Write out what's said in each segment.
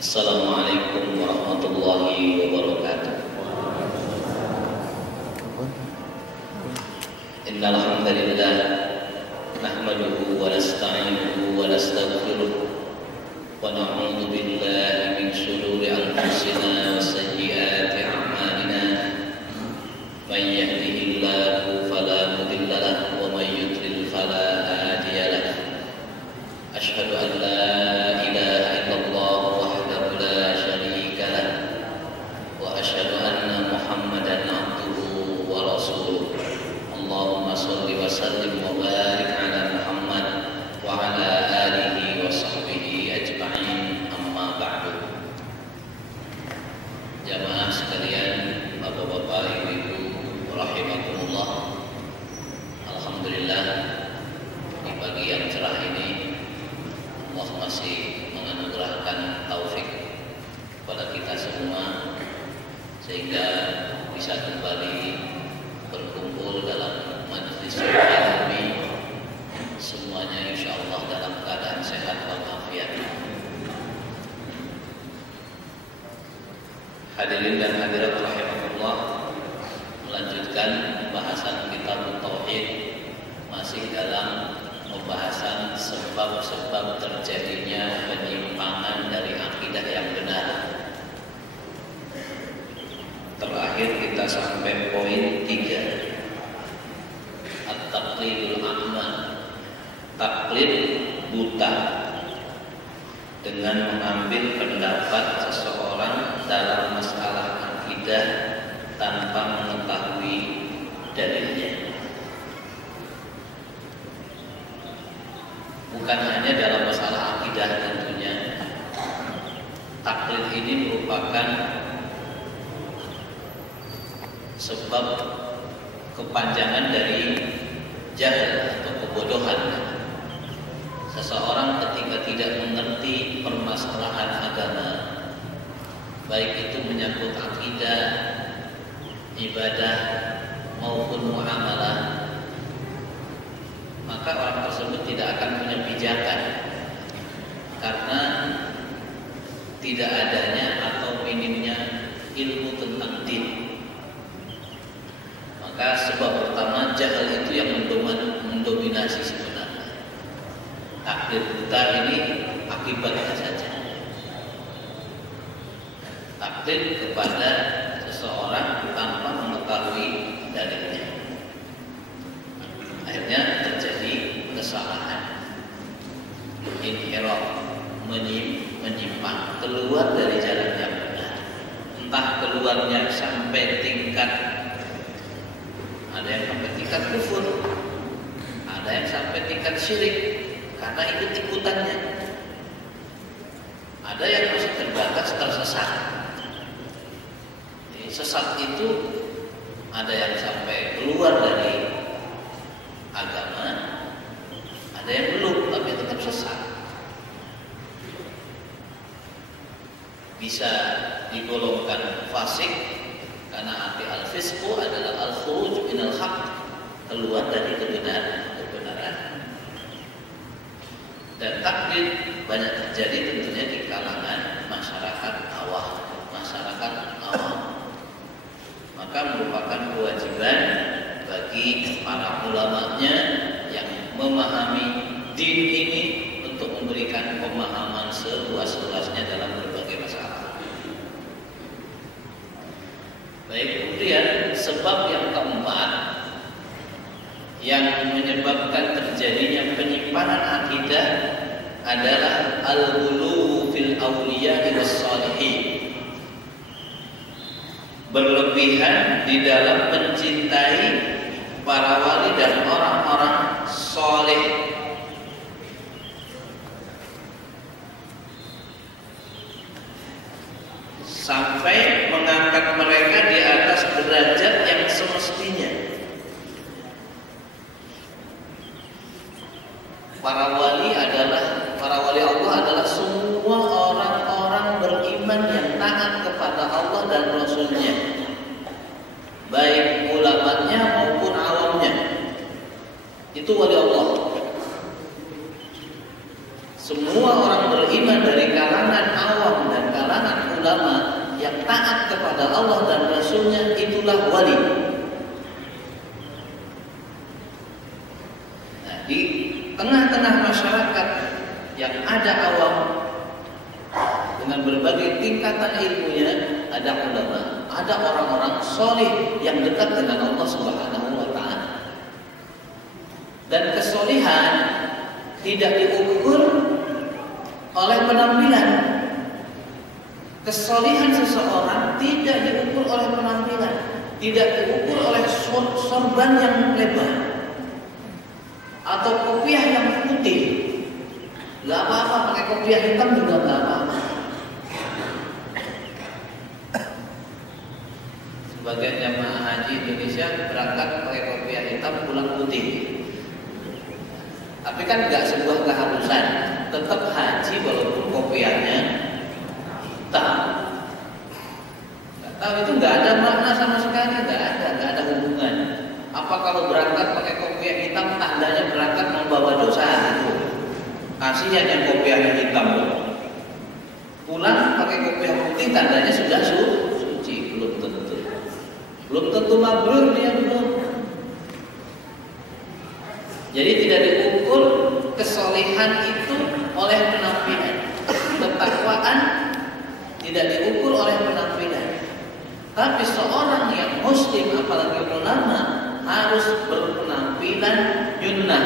Assalamualaikum warahmatullahi wabarakatuh. Innal hamdalillah nahmaduhu wa nasta'inuhu wa nastaghfiruh wa na'udzu billahi min shururi anfusina wa sayyiati a'malina. Man yahdihillahu fala mudilla lahu wa man yudlil fala hadiya lahu. Asyhadu an la ilaha illallah wahdahu la syarika lahu wa asyhadu anna Muhammadan abduhu wa rasuluh. Allahumma shalli wa sallim wa barik ala Muhammad wa ala alihi wa sahbihi ajma'in, amma ba'du. Jamaah sekalian, bapak-bapak, ibu-ibu rahimakumullah. Alhamdulillah, di pagi yang cerah ini Allah masih menganugerahkan taufik kepada kita semua sehingga bisa kembali berkumpul dalam majelis ilmi, semuanya insyaallah dalam keadaan sehat walafiat. Hadirin dan hadirat rahimakumullah, melanjutkan pembahasan kitab tauhid, masih dalam pembahasan sebab-sebab terjadinya penyimpangan dari akidah yang benar. Terakhir kita sampai poin 3, at-taqlidul a'ma, taklid buta, dengan mengambil pendapat seseorang dalam masalah akidah tanpa mengetahui dalilnya. Bukan hanya dalam masalah akidah tentunya. Taklid ini merupakan sebab kepanjangan dari jahil atau kebodohan. Seseorang ketika tidak mengerti permasalahan agama, baik itu menyangkut akidah, ibadah maupun muamalah, maka orang tersebut tidak akan punya pijakan karena tidak adanya atau minimnya ilmu tentang din. Maka sebab pertama, jahil itu yang mendominasi sebenarnya. Taklid buta ini akibatnya saja. Taklid kepada seseorang tanpa mengetahui dalilnya, akhirnya terjadi kesalahan, inhiraf, menyimpang, keluar dari jalan yang benar. Entah keluarnya sampai tingkat, ada yang sampai tingkat kufur, ada yang sampai tingkat syirik karena ikut-ikutannya, ada yang masih terbatas tersesat. Sesat itu ada yang sampai keluar dari agama, ada yang belum tapi tetap sesat. Bisa digolongkan fasik karena arti al-fisqu adalah al-khuruj minal haq, keluar dari kebenaran. Dan taklid banyak terjadi tentunya di kalangan masyarakat awam. Maka merupakan kewajiban bagi para ulamanya yang memahami din ini untuk memberikan pemahaman seluas-luasnya dalam berbagai masalah. Baik, kemudian sebab yang keempat yang menyebabkan terjadinya penyimpangan akidah adalah al-ghuluw fil awliya was shalihin, berlebihan di dalam mencintai para wali dan orang-orang soleh. Sampai mengangkat mereka di atas derajat yang semestinya. Para wali Allah adalah semua orang-orang beriman yang taat kepada Allah dan Rasulnya, baik ulamanya maupun awamnya. Itu wali Allah. Semua orang beriman dari kalangan awam dan taat kepada Allah dan Rasulnya itulah wali. Nah, di tengah-tengah masyarakat yang ada awam dengan berbagai tingkatan ilmunya, ada ulama, ada orang-orang soleh yang dekat dengan Allah Subhanahu wa Ta'ala. Dan kesolihan tidak diukur oleh penampilan. Kesolihan seseorang tidak diukur oleh penampilan, tidak diukur oleh sorban yang lebar atau kopiah yang putih. Gak apa-apa pakai kopiah hitam juga gak apa-apa. Sebagian jamaah haji Indonesia berangkat pakai kopiah hitam, pulang putih. Tapi kan nggak sebuah keharusan, tetap haji walaupun kopiahnya hitam. Nggak tahu, itu nggak ada makna sama sekali, nggak ada hubungan. Apa kalau berangkat pakai kopiah hitam tandanya berangkat membawa dosa? Itu kasihan yang kopiahnya hitam. Pulang pakai kopiah putih tandanya sudah suci, belum tentu. Belum tentu mabrur dia belum. Jadi tidak diukur kesolehan itu oleh penampilan. Ketakwaan tidak diukur oleh penampilan. Tapi seorang yang muslim, apalagi ulama, harus berpenampilan yunnah.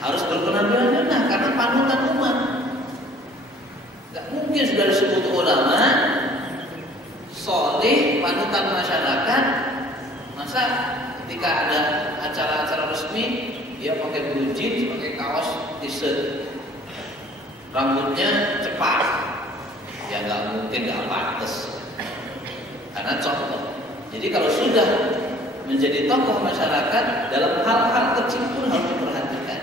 Harus berpenampilan yunnah karena panutan umat. Gak mungkin sudah disebut ulama soleh, panutan masyarakat, masa ketika ada acara-acara resmi dia pakai blue jeans, pakai kaos t-shirt, rambutnya cepat, ya nggak mungkin, nggak pantas. Karena contoh. Jadi kalau sudah menjadi tokoh masyarakat, dalam hal-hal kecil pun harus diperhatikan.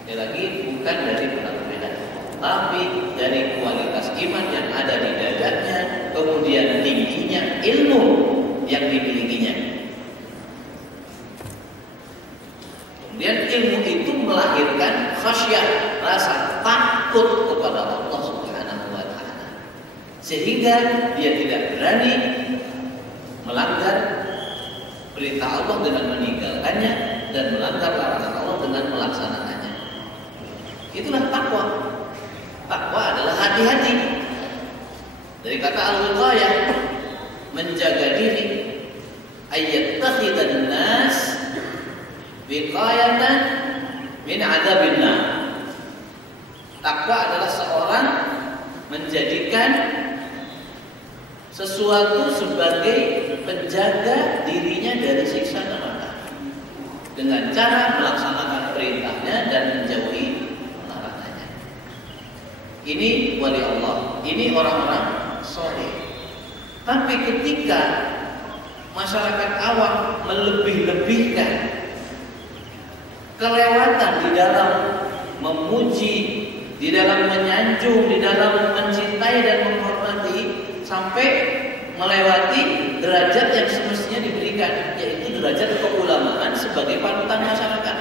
Sekali lagi, bukan dari penampilan, tapi dari kualitas iman yang ada di dadanya, kemudian tingginya ilmu yang dimilikinya. Kemudian ilmu itu melahirkan khasyah, rasa takut kepada Allah Subhanahu wa Ta'ala, sehingga dia tidak berani melanggar perintah Allah dengan meninggalkannya dan melanggar larangan Allah dengan melaksanakannya. Itulah takwa. Takwa adalah hati-hati. Dari kata al-wiqayah, menjaga diri, ayyattakhidhan nas wiqayatan min adzabillah. Takwa adalah seorang menjadikan sesuatu sebagai penjaga dirinya dari siksa neraka dengan cara melaksanakan perintahnya dan menjauhi larangannya. Ini wali Allah, ini orang-orang soleh. Tapi ketika masyarakat awam melebih-lebihkan, kelewatan di dalam memuji, di dalam menyanjung, di dalam mencintai dan menghormati, sampai melewati derajat yang semestinya diberikan, yaitu derajat keulamaan sebagai panutan masyarakat.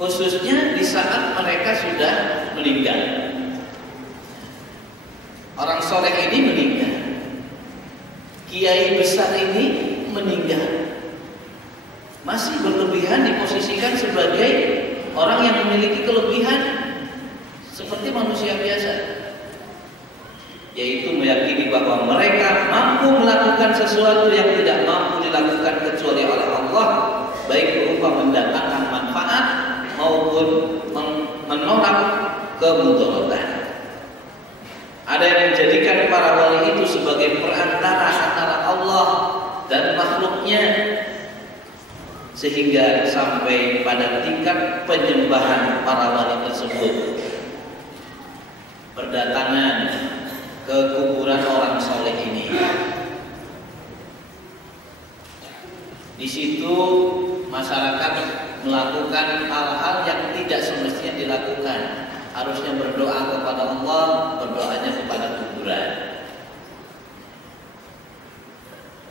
Khususnya di saat mereka sudah meninggal. Orang soleh ini meninggal, kiai besar ini meninggal, masih berlebihan diposisikan sebagai orang yang memiliki kelebihan seperti manusia biasa, yaitu meyakini bahwa mereka mampu melakukan sesuatu yang tidak mampu dilakukan kecuali oleh Allah, baik berupa mendatangkan manfaat maupun menolak kemudaratan. Ada yang menjadikan para wali itu sebagai perantara antara Allah dan makhluknya, sehingga sampai pada tingkat penyembahan para wali tersebut. Berdatangan ke kuburan orang soleh ini, di situ masyarakat melakukan hal-hal yang tidak semestinya dilakukan. Harusnya berdoa kepada Allah, berdoanya kepada kuburan.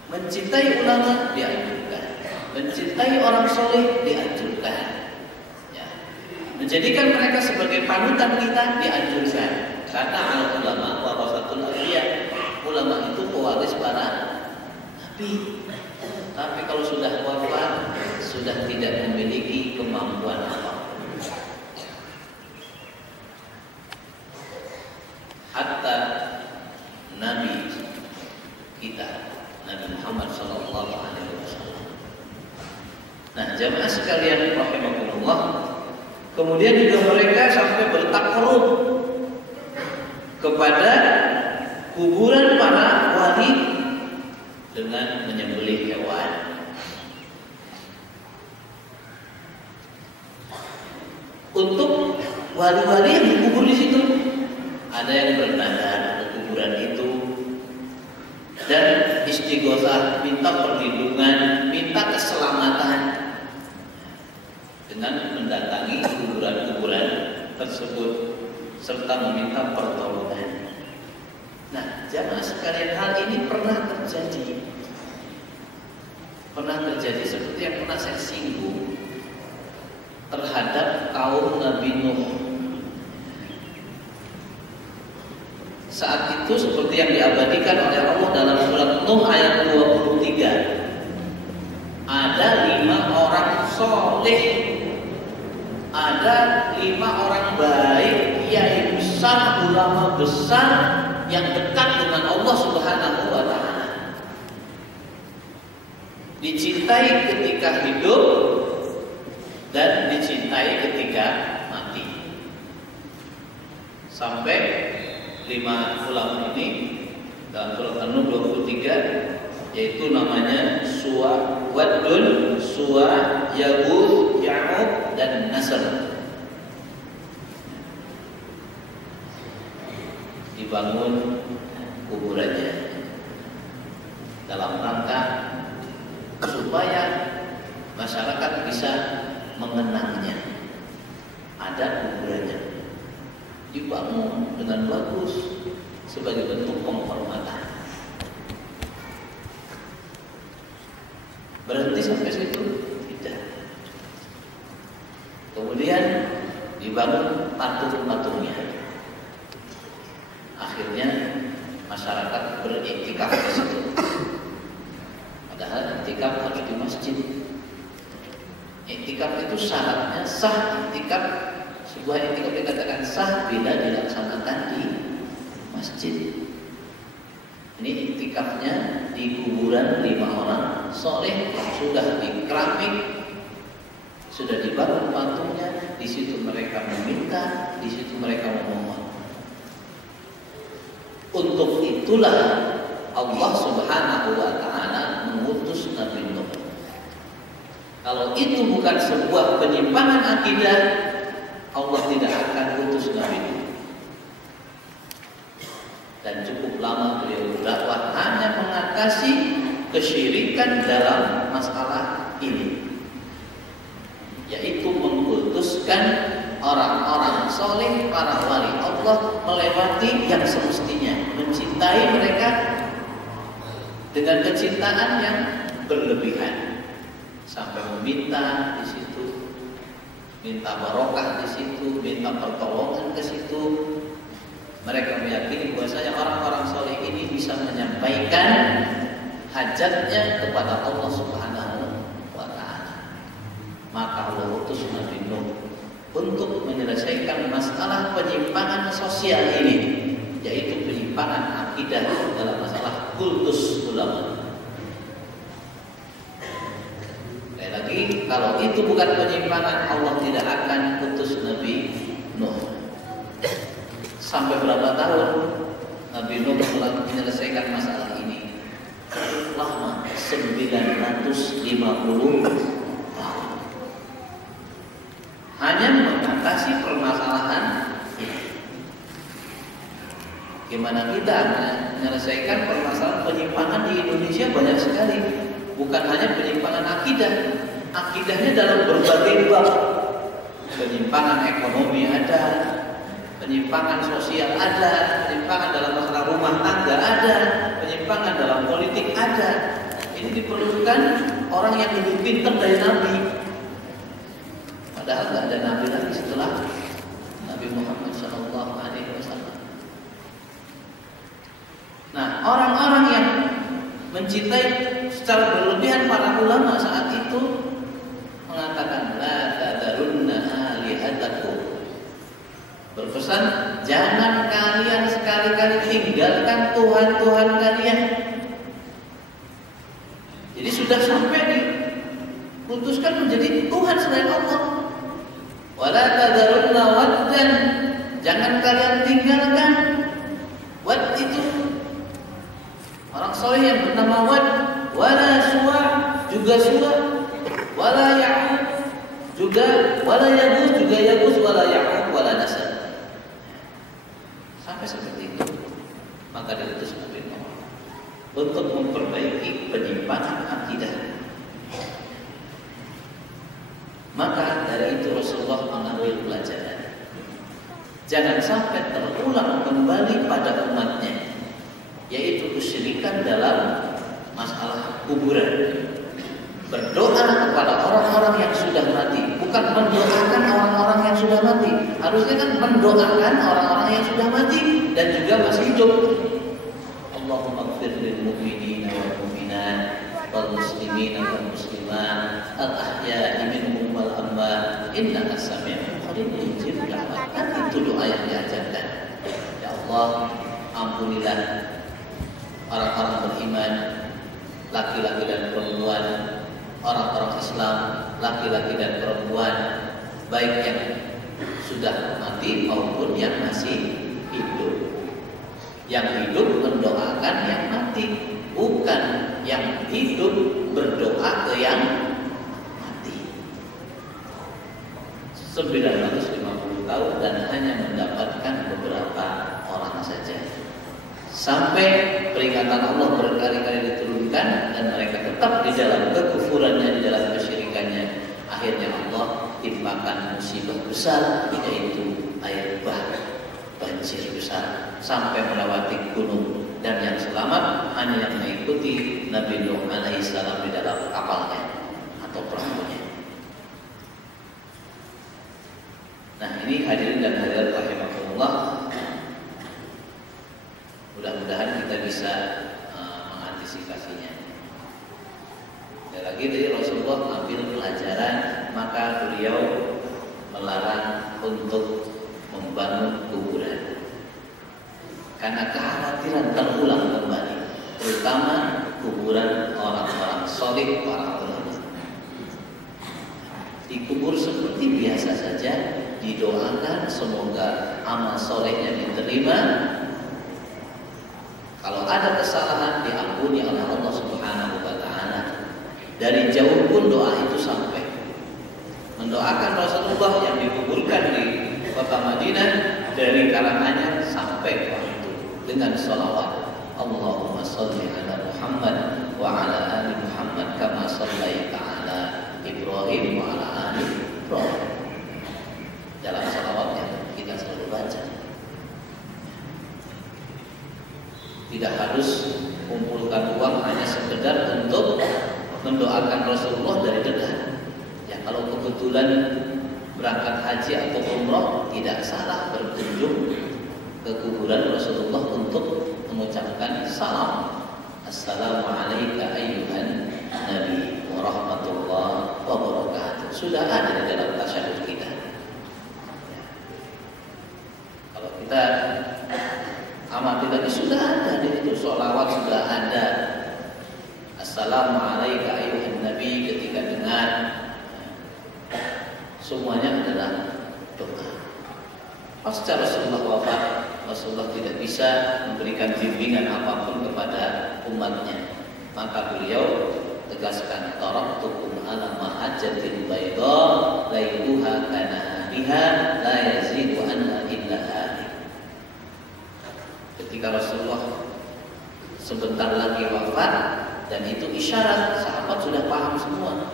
Mencintai ulama dianjurkan, mencintai orang soleh dianjurkan, ya. menjadikan mereka sebagai panutan kita dianjurkan. Karena al-ulama warasatul anbiya, ulama itu pewaris para nabi. Tapi kalau sudah wafat, sudah tidak memiliki kemampuan apapun. Hatta Nabi kita, Nabi Muhammad SAW. Nah, jamaah sekalian rahimakumullah, kemudian juga mereka sampai bertakarrub kepada kuburan para wali dengan menyembelih hewan. Untuk wali-wali yang dikubur di situ, ada yang bernadar ke kuburan itu dan istighosah, minta perlindungan, minta keselamatan dengan mendatangi kuburan-kuburan tersebut serta meminta pertolongan. Nah, jamaah sekalian, hal ini pernah terjadi. Pernah terjadi seperti yang pernah saya singgung terhadap kaum Nabi Nuh. Saat itu seperti yang diabadikan oleh Allah dalam surat Nuh ayat 23. Ada 5 orang soleh, ada 5 orang baik, kiai besar, ulama besar yang dekat dengan Allah Subhanahu wa Ta'ala, dicintai ketika hidup dan dicintai ketika mati. Sampai 5 ulama ini dalam surat An-Nur 23, yaitu namanya Suwa, Waddun, Suwa, Yaghuz, Ya'uq dan Nasr. Dibangun kuburannya dalam rangka supaya masyarakat bisa mengenangnya. Ada kuburannya dibangun dengan bagus sebagai bentuk penghormatan. Berhenti sampai situ? Tidak. Kemudian dibangun patung-patungnya. Akhirnya masyarakat beriktikaf di situ. Padahal iktikaf harus di masjid. Iktikaf itu syaratnya sah. Iktikaf, sebuah iktikaf dikatakan sah bila dilaksanakan di masjid. Ini iktikafnya di kuburan 5 orang soleh, sudah dikeramik, sudah dibangun patungnya. Di situ mereka meminta, di situ mereka memohon. Untuk itulah Allah Subhanahu wa Ta'ala mengutus Nabi Nuh. Kalau itu bukan sebuah penyimpangan akidah, Allah tidak akan utus Nabi Nuh. Dan cukup lama beliau berdakwah hanya mengatasi kesyirikan dalam masalah ini, yaitu mengkultuskan orang-orang soleh, para wali Allah, melewati yang semestinya, mencintai mereka dengan kecintaan yang berlebihan, sampai meminta di situ, minta barokah di situ, minta pertolongan ke situ. Mereka meyakini bahwasanya orang-orang soleh ini bisa menyampaikan hajatnya kepada Allah Subhanahu wa Ta'ala. Maka Allah utus Nabi Nuh untuk menyelesaikan masalah penyimpangan sosial ini, yaitu penyimpangan akidah dalam masalah kultus ulama. Sekali lagi, kalau itu bukan penyimpangan, Allah tidak akan utus Nabi Nuh. Sampai berapa tahun Nabi Nuh telah menyelesaikan masalah ini? Lama, 950 tahun. Hanya mengatasi permasalahan gimana kita menyelesaikan permasalahan penyimpangan di Indonesia banyak sekali. Bukan hanya penyimpangan akidah, akidahnya dalam berbagai bab. Penyimpangan ekonomi ada, penyimpangan sosial ada, penyimpangan dalam masalah rumah tangga ada, penyimpangan dalam politik ada. Ini diperlukan orang yang lebih pintar dari Nabi. Padahal nggak ada nabi lagi setelah Nabi Muhammad SAW. Nah, orang-orang yang mencintai secara berlebihan para ulama saat itu mengatakan la tadarunna alihatakum, berpesan jangan kalian sekali-kali tinggalkan Tuhan-Tuhan kalian. Jadi sudah sampai diputuskan menjadi Tuhan selain Allah. Wala tadarunna waddan, jangan kalian tinggalkan. Wad itu orang soleh yang bernama Wad. Wala Suwa, juga Suwa. Wala Ya'uq, juga. Wala Yaghus, juga Yaghus. Wala Ya'uq, wala Nasr. Sampai seperti itu. Maka diutus Nabi Muhammad untuk memperbaiki penyimpangan akidah. Maka dari itu Rasulullah mengambil pelajaran. Jangan sampai terulang kembali pada umatnya, yaitu kesyirikan dalam masalah kuburan. Berdoa kepada orang-orang yang sudah mati, bukan mendoakan orang-orang yang sudah mati. Harusnya kan mendoakan orang-orang yang sudah mati dan juga masih hidup. Allahumma ighfir lil mu'minina wal mu'minat wal muslimina wal muslimat al ahya'i minhum wal amwat innaka sami'un qarib mujib da'wat. Itu doa yang diajarkan. Ya Allah, ampunilah orang-orang beriman, laki-laki dan perempuan, orang-orang Islam, laki-laki dan perempuan, baik yang sudah mati maupun yang masih hidup. Yang hidup mendoakan yang mati, bukan yang hidup berdoa ke yang mati. 950 tahun dan hanya mendapatkan beberapa orang saja. Sampai peringatan Allah berkali-kali diturunkan dan mereka tetap di dalam kekufurannya, di dalam kesyirikannya. Akhirnya Allah timpakan musibah besar, yaitu air bah, banjir besar sampai melewati gunung, dan yang selamat hanya yang mengikuti Nabi Nuh alaihissalam di dalam kapalnya atau perahunya. Nah, ini hadirin dan hadirat rahimakumullah. Mudah-mudahan kita bisa mengantisipasinya. Dan lagi dari Rasulullah mengambil pelajaran, maka beliau melarang untuk membangun kuburan karena kekhawatiran terulang kembali, terutama kuburan orang-orang saleh, para ulama. Dikubur seperti biasa saja, didoakan semoga amal solehnya diterima. Kalau ada kesalahan diampuni oleh Allah Subhanahu wa taala. Dari jauh pun doa itu sampai. Mendoakan Rasulullah yang dikuburkan di kota Madinah dari Karanganyar sampai ke itu dengan sholawat. Allahumma sholli ala Muhammad wa ala ali Muhammad kama shallaita ala Ibrahim wa ala ali Ibrahim. Dalam sholawat yang kita selalu baca. Tidak harus kumpulkan uang hanya sekedar untuk mendoakan Rasulullah dari dekat. Ya, kalau kebetulan berangkat haji atau umroh, tidak salah berkunjung ke kuburan Rasulullah untuk mengucapkan salam. Assalamualaikum ayyuhan nabi wa rahmatullah wa barakatuh. Sudah ada di dalam tasyahud kita. Ya. Kalau kita amati tadi sudah ada di situ, sholawat sudah ada. Assalamualaikum ayyuhan nabi ketika dengar, semuanya adalah doa. Pasca Rasulullah wafat, Rasulullah tidak bisa memberikan bimbingan apapun kepada umatnya. Maka beliau tegaskan, taraktukum ala mahajjatil bayda lailuha kanahariha la yazidu anha illa halik. Ketika Rasulullah sebentar lagi wafat, dan itu isyarat, sahabat sudah paham semua.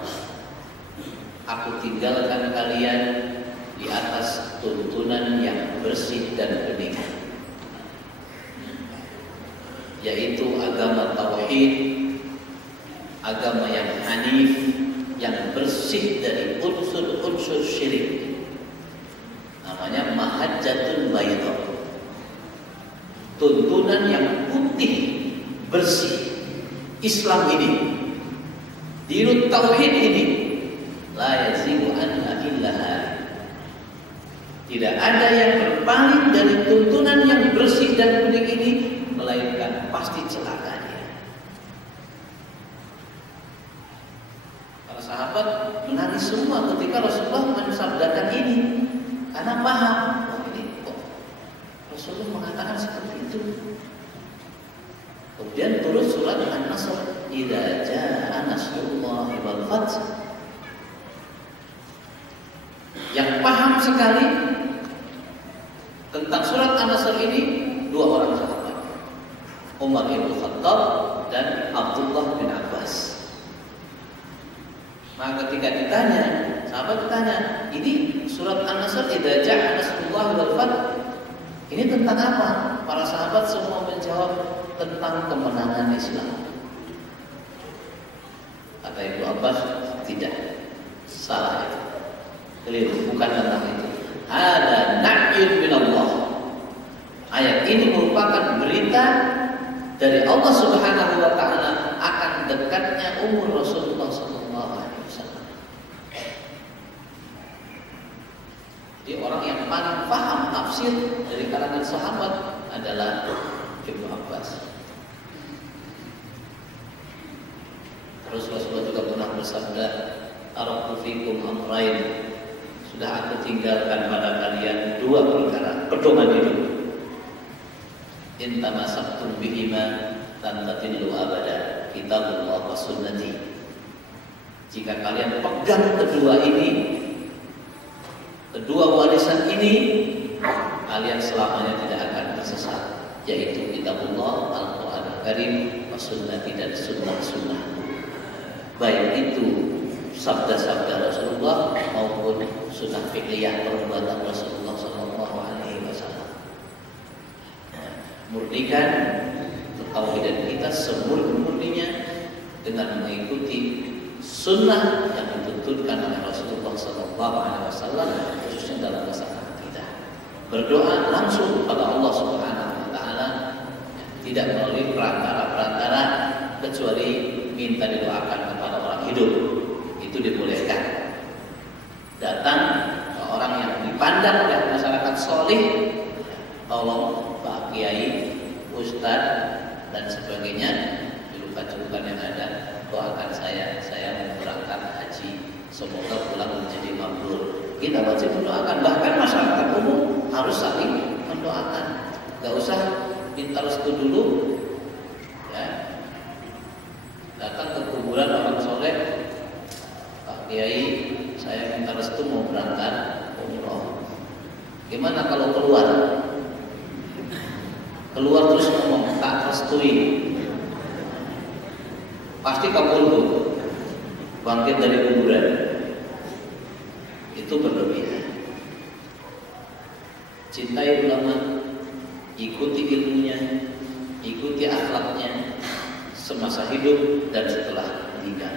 Aku tinggalkan kalian di atas tuntunan yang bersih dan bening, yaitu agama tauhid, agama yang hanif, yang bersih dari unsur-unsur khusus syirik. Namanya mahajjatun bayda. Tuntunan yang putih bersih. Islam ini, dinut tauhid ini, la yazigu anha illa halik. Tidak ada yang berpaling dari tuntunan yang bersih dan putih ini melainkan pasti celakanya. Para sahabat menangis semua ketika Rasulullah mensabdakan ini, karena paham, oh ini kok Rasulullah mengatakan seperti itu. Kemudian turun surat An-Nasr, idza jaa nasrullahi wal fath. Yang paham sekali tentang surat An-Nasr ini dua orang sahabat, Umar bin Khattab dan Abdullah bin Abbas. Maka ketika ditanya, sahabat ditanya, ini surat An-Nasr, idza jaa nasrullahi wal fath, ini tentang apa? Para sahabat semua menjawab, tentang kemenangan Islam. Kata Ibnu Abbas, tidak, salah itu, keliru, bukan tentang itu. Ada na'yun min Allah. Ayat ini merupakan berita dari Allah Subhanahu wa taala akan dekatnya umur Rasulullah sallallahu alaihi wasallam. Jadi orang yang paling paham tafsir dari kalangan sahabat adalah Ibnu Abbas. Terus Rasulullah juga pernah bersabda, "Taraktu fikum amrayn." Sudah aku tinggalkan pada kalian dua perkara, pedoman hidup. In tamassaktum bihima lan tadillu abada, kitabullah wa sunnati. Jika kalian pegang kedua ini, kedua warisan ini, kalian selamanya tidak akan tersesat, yaitu kitabullah, Al-Quran Al-Karim, wa sunnati, dan sunnah-sunnah. Baik itu sabda-sabda Rasulullah maupun sunnah fiqhiyah perbuatan Rasulullah sallallahu alaihi wasallam. Murnikan ketauhidan kita semurni-murninya dengan mengikuti sunnah yang dituntutkan oleh Rasulullah sallallahu alaihi wasallam, khususnya dalam masalah akidah. Berdoa langsung kepada Allah Subhanahu wa taala, tidak melalui perantara-perantara, kecuali minta didoakan kepada orang hidup. Itu dibolehkan. Datang ke orang yang dipandang oleh masyarakat solih, tolong Pak Kiai, Ustadz, dan sebagainya, julukan-julukan yang ada, doakan saya mau berangkat haji, semoga pulang menjadi mabrur. Kita wajib mendoakan, bahkan masyarakat umum harus saling mendoakan. Gak usah minta restu dulu, ya. Datang ke kuburan orang soleh, Pak Kiai, saya minta restu mau berangkat umroh. Gimana kalau keluar terus ngomong tak restui, pasti kabul tuh, bangkit dari kuburan. Itu berlebihan. Cintai ulama, ikuti ilmunya, ikuti akhlaknya semasa hidup dan setelah meninggal.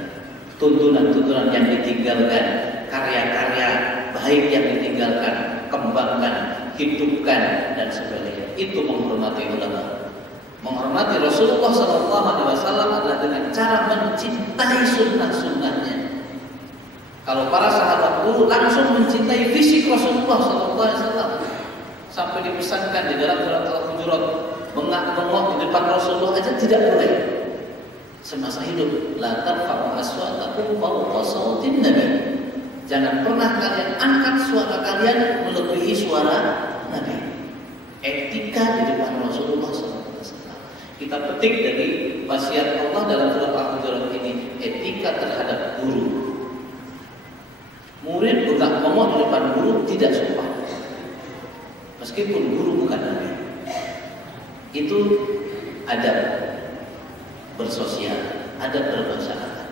Tuntunan-tuntunan yang ditinggalkan, karya-karya baik yang ditinggalkan, kembangkan, hidupkan, dan sebagainya. Itu menghormati ulama. Menghormati Rasulullah SAW adalah dengan cara mencintai sunnah-sunnahnya. Kalau para sahabat dulu langsung mencintai fisik Rasulullah SAW, sampai dipesankan di dalam surat Al-Hujurat, bengok di depan Rasulullah aja tidak boleh. Semasa hidup, la tarfa'u aswatakum fawqa sautin nabi. Jangan pernah kalian angkat suara kalian melebihi suara Nabi. Etika di depan Rasulullah SAW. Kita petik dari wasiat Allah dalam surat Al-Hujurat ini, etika terhadap guru. Murid bukan ngomong di depan guru tidak sopan, meskipun guru bukan Nabi. Itu adab bersosial, adab bermasyarakat.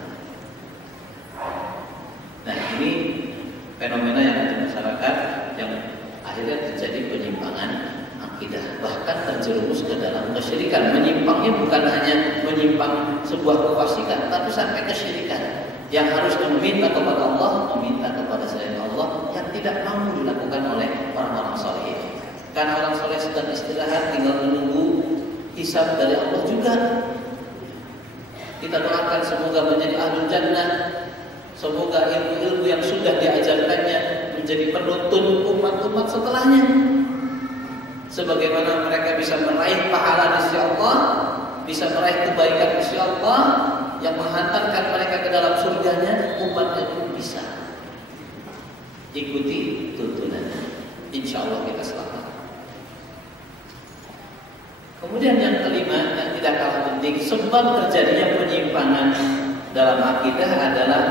Nah, ini fenomena yang ada di masyarakat yang akhirnya terjadi penyimpangan akidah, bahkan terjerumus ke dalam kesyirikan. Menyimpangnya bukan hanya menyimpang sebuah kefasikan, tapi sampai kesyirikan. Yang harusnya meminta kepada Allah, meminta kepada selain Allah, Karena orang soleh sedang istirahat, tinggal menunggu hisab dari Allah juga. Kita doakan semoga menjadi ahlul jannah. Semoga ilmu-ilmu yang sudah diajarkannya menjadi penuntun umat-umat setelahnya. Sebagaimana mereka bisa meraih pahala di sisi Allah, bisa meraih kebaikan di sisi Allah yang menghantarkan mereka ke dalam surganya, umatnya pun bisa. Ikuti tuntunannya. Insya Allah kita selamat. Kemudian yang kelima yang tidak kalah penting, sebab terjadinya penyimpangan dalam akidah adalah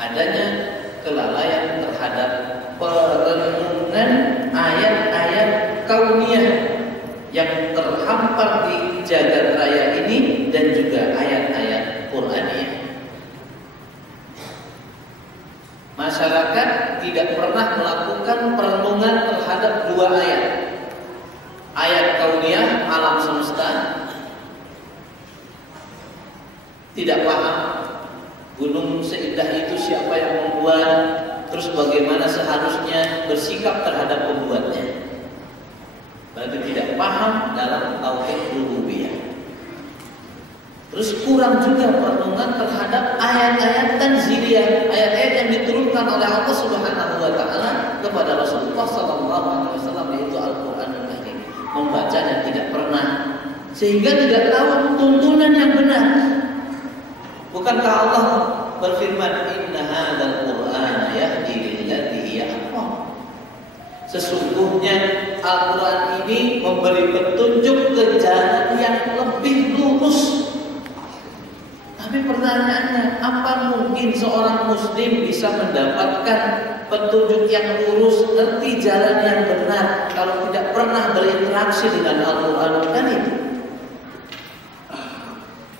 adanya kelalaian terhadap perenungan ayat-ayat kauniyah yang terhampar di jagat raya ini dan juga ayat-ayat Qur'aniyah. Masyarakat tidak pernah melakukan perenungan terhadap dua ayat. Ayat kauniyah, alam semesta, tidak paham gunung seindah itu siapa yang membuat, terus bagaimana seharusnya bersikap terhadap pembuatnya. Berarti tidak paham dalam tauhid rububiyah. Terus kurang juga perenungan terhadap ayat-ayat tanziliyah, ayat-ayat yang diturunkan oleh Allah Subhanahu wa taala kepada Rasulullah sallallahu alaihi wasallam, yaitu Al-Qur'anul Karim. Membacanya tidak pernah, sehingga tidak tahu tuntunan yang benar. Bukankah Allah berfirman, "Inna hadzal Qur'ana yahdi lillati hiya aqwam." Sesungguhnya Al-Qur'an ini memberi petunjuk ke jalan yang lebih lurus. Tapi pertanyaannya, apa mungkin seorang muslim bisa mendapatkan petunjuk yang lurus, ngerti jalan yang benar kalau tidak pernah berinteraksi dengan Al-Qur'anul Karim?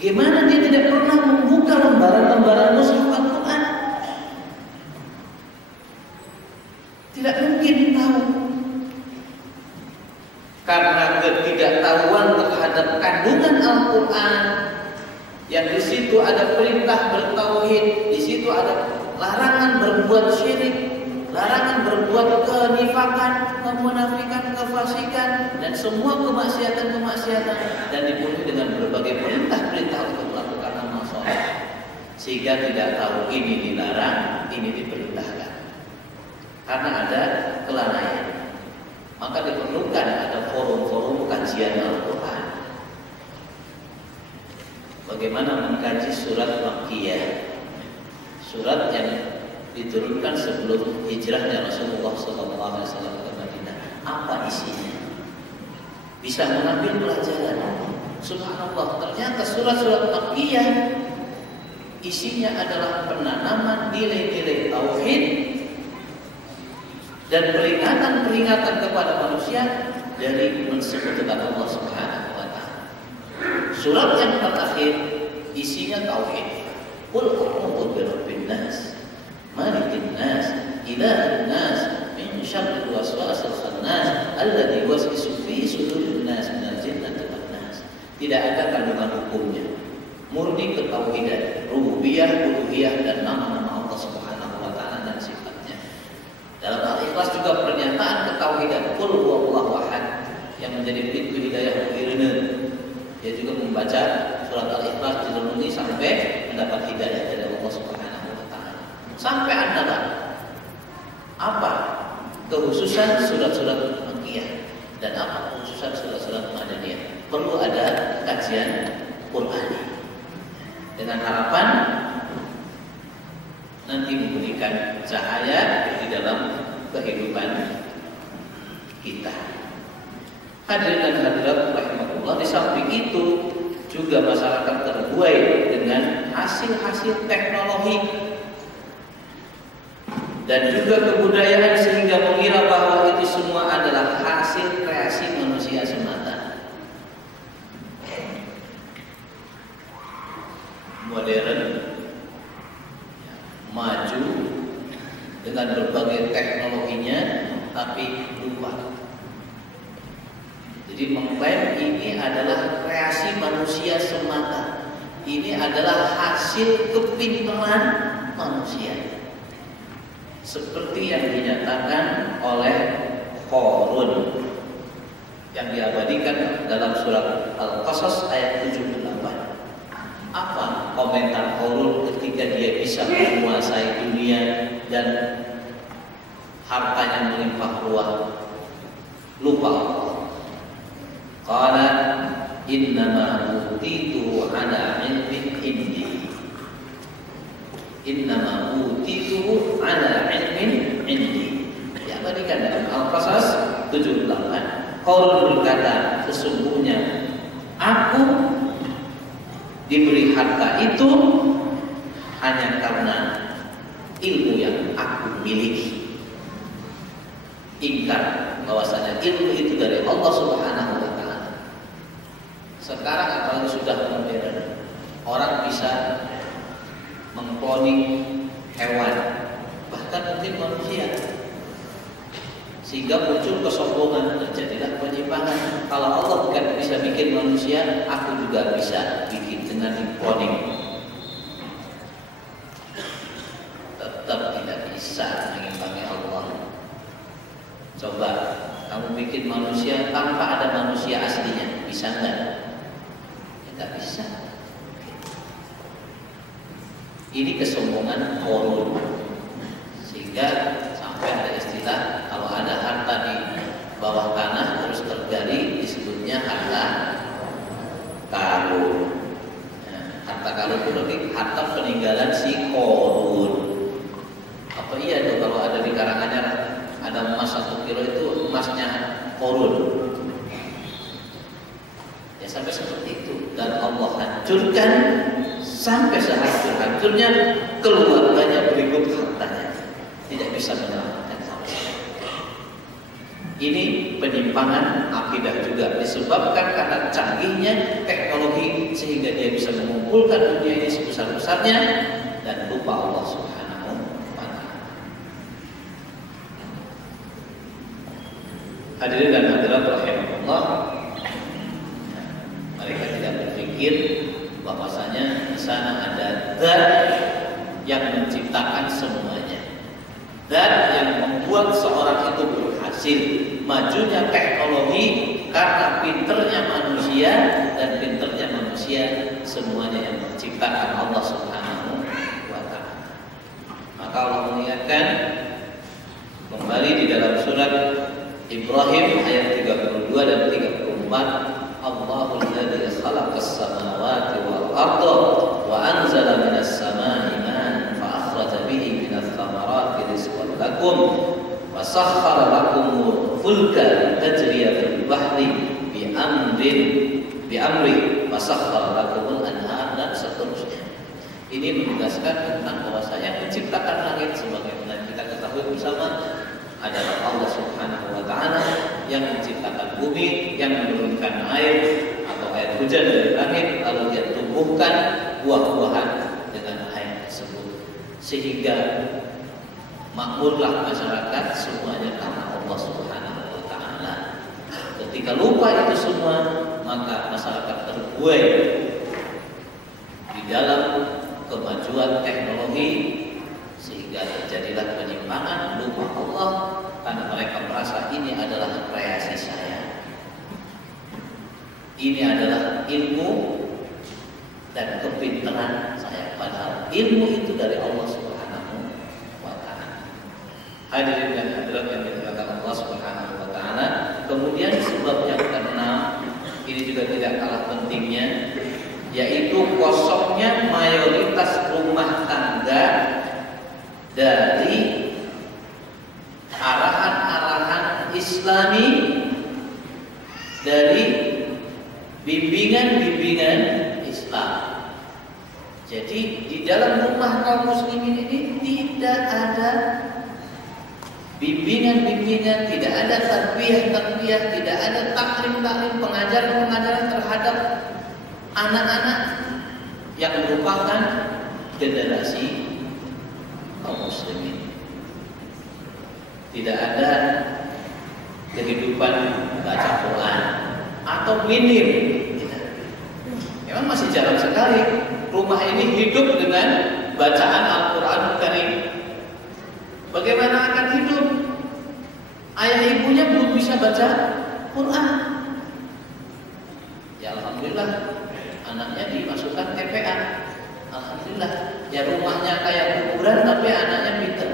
Gimana dia tidak pernah membuka lembaran-lembaran mushaf Al-Quran? Tidak mungkin tahu. Karena ketidaktahuan terhadap kandungan Al-Quran, yang di situ ada perintah bertauhid, di situ ada larangan berbuat syirik, larangan berbuat kenifakan, kemunafikan, kefasikan, dan semua kemaksiatan-kemaksiatan, dan dipenuhi dengan berbagai perintah-perintah untuk melakukan amal soleh, sehingga tidak tahu ini dilarang, ini diperintahkan. Karena ada kelalaian, maka diperlukan ada forum-forum kajian Al-Quran. Bagaimana mengkaji surat Makkiyah, surat yang diturunkan sebelum hijrahnya Rasulullah SAW ke Madinah. Apa isinya? Bisa mengambil pelajaran. Subhanallah, ternyata surat-surat Makkiyah isinya adalah penanaman nilai-nilai tauhid dan peringatan-peringatan kepada manusia dari mensekutukan Allah Subhanahu wa taala. Surat yang terakhir isinya tauhid. Qul a'udzu birabbin nas, malikin nas, ilahin nas, min syarril waswasil khannas, alladzi yuwaswisu fi sudurin nas minal jinnati wan nas. Tidak ada kandungan hukumnya. Murni ketauhidan, rububiyah, uluhiyah, dan nama-nama Allah Subhanahu wa taala dan sifatnya. Dalam Al-Ikhlas juga pernyataan ketauhidan, qul huwallahu ahad, yang menjadi pintu hidayah mu'minun. Dia juga membaca surat Al-Ikhlas direnungi sampai mendapat hidayah dari Allah Subhanahu wa taala. Sampai An-Naba. Apa kekhususan surat-surat Makkiyah dan apa kekhususan surat-surat Madaniyah? Perlu ada kajian Qur'ani. Dengan harapan nanti memberikan cahaya di dalam kehidupan kita. Hadirin dan hadirat rahimakumullah, di samping itu juga masyarakat terbuai dengan hasil-hasil teknologi dan juga kebudayaan sehingga mengira bahwa itu semua adalah hasil kreasi manusia semata. Modern, maju dengan berbagai teknologinya, tapi lupa. Jadi mengklaim ini adalah kreasi manusia semata. Ini adalah hasil kepintaran manusia. Seperti yang dinyatakan oleh kembalikan dalam surat Al-Qasas ayat 78. Apa komentar Qarun ketika dia bisa menguasai dunia dan hartanya melimpah ruah? Lupa Allah. Qala innama utitu ala ilmin indi. Innama utitu ala ilmin indi. Diabadikan dalam Al-Qasas 78. Qarun berkata, sesungguhnya aku diberi harta itu hanya karena ilmu yang aku miliki. Ingkar bahwasanya ilmu itu dari Allah Subhanahu wa taala. Sekarang apalagi sudah modern, orang bisa mengkloning hewan, bahkan mungkin manusia, sehingga muncul kesombongan, terjadilah penyimpangan. Kalau Allah bukan bisa bikin manusia, aku juga bisa bikin dengan cloning. Tetap tidak bisa mengimbangi Allah. Coba kamu bikin manusia tanpa ada manusia aslinya, bisa enggak? Tidak bisa. Ini kesombongan Qarun, sehingga sampai ada istilah kalau ada harta di bawah tanah terus tergali disebutnya harta karun. Harta karun itu berarti harta peninggalan si Qarun. Apa iya tuh kalau ada di Karanganyar ada emas 1 kilo itu emasnya Qarun? Ya sampai seperti itu. Dan Allah hancurkan sampai sehancur-hancurnya keluarganya berikut hartanya. Tidak bisa menyelamatkan sama sekali. Ini penyimpangan akidah juga disebabkan karena canggihnya teknologi sehingga dia bisa mengumpulkan dunia ini sebesar-besarnya dan lupa Allah Subhanahu wa taala. Hadirin dan hadirat rahimahullah, mereka tidak berpikir bahwasanya di sana ada zat yang menciptakan semuanya. Dan yang membuat seorang itu berhasil, majunya teknologi karena pinternya manusia, dan pinternya manusia semuanya yang menciptakan Allah Subhanahu wa taala. Maka Allah mengingatkan kembali di dalam surat Ibrahim ayat 32 dan 34, Allahul ladzi khalaqas samawati wal arda wa anzala minas samai ma'an fa akhraja bihi minats thamarati rizqan lakum wa sakhkhara lakumul fulka tajriya fil bahri bi amri wa sakhkhara lakumul anhar, dan seterusnya. Ini menegaskan tentang bahwasanya yang menciptakan langit sebagaimana kita ketahui bersama adalah Allah Subhanahu wa taala, yang menciptakan bumi, yang menurunkan air atau air hujan dari langit, lalu dia tumbuhkan buah-buahan dengan air tersebut, sehingga makmurlah masyarakat semuanya karena Allah Subhanahu wa taala. Ketika lupa itu semua, maka masyarakat terbuai di dalam kemajuan teknologi, sehingga terjadilah penyimpangan, lupa Allah, karena mereka merasa ini adalah kreasi saya, ini adalah ilmu dan kepintaran saya, padahal ilmu itu dari Allah Subhanahu wa taala. Hadirin dan hadirat yang dimuliakan Allah Subhanahu wa taala. Kemudian sebab yang keenam, ini juga tidak kalah pentingnya, yaitu kosongnya mayoritas rumah tangga dari arahan-arahan Islami, dari bimbingan-bimbingan Islam. Jadi di dalam rumah kaum muslimin ini tidak ada bimbingan-bimbingan, tidak ada tarbiyah-tarbiyah, tidak ada taklim-taklim, pengajaran-pengajaran terhadap anak-anak yang merupakan generasi kaum muslimin. Tidak ada kehidupan baca Quran atau minim. Memang masih jarang sekali rumah ini hidup dengan bacaan Al-Quran Karim. Bagaimana akan hidup? Ayah ibunya belum bisa baca Quran. sudah anaknya dimasukkan TPA. Alhamdulillah, ya rumahnya kayak kuburan tapi anaknya pinter.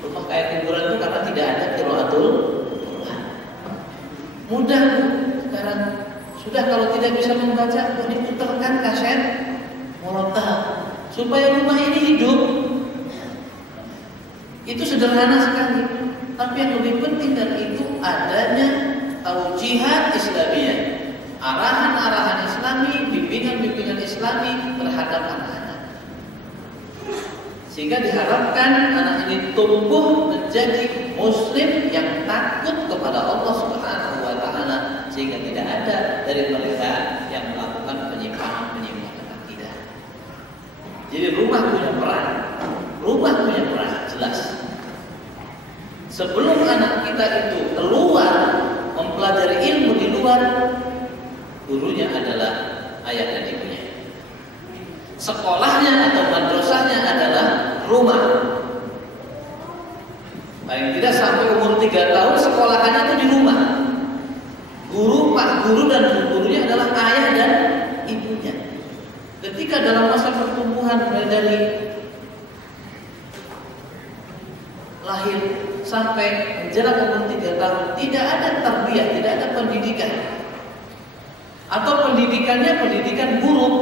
Rumah kayak kuburan itu karena tidak ada qiraatul Quran. Mudah sekarang. Sudah kalau tidak bisa membaca, diputarkan kaset Murattal supaya rumah ini hidup. Itu sederhana sekali. Tapi yang lebih penting dari itu adanya taujihat Islamiyah, arahan-arahan Islami, bimbingan-bimbingan Islami terhadap anak-anak. Sehingga diharapkan anak ini tumbuh menjadi muslim yang takut kepada Allah Subhanahu wa taala, sehingga tidak ada dari mereka yang melakukan penyimpangan akidah. Jadi rumah punya peran jelas. Sebelum anak kita itu keluar mempelajari ilmu di luar, gurunya adalah ayah dan ibunya. Sekolahnya atau madrasahnya adalah rumah. Paling tidak sampai umur 3 tahun sekolahannya itu di rumah. Guru, pak guru dan bu gurunya adalah ayah dan ibunya. Ketika dalam masa pertumbuhan mulai dari lahir sampai menjelang umur 3 tahun tidak ada tarbiyah, tidak ada pendidikan, atau pendidikannya pendidikan buruk.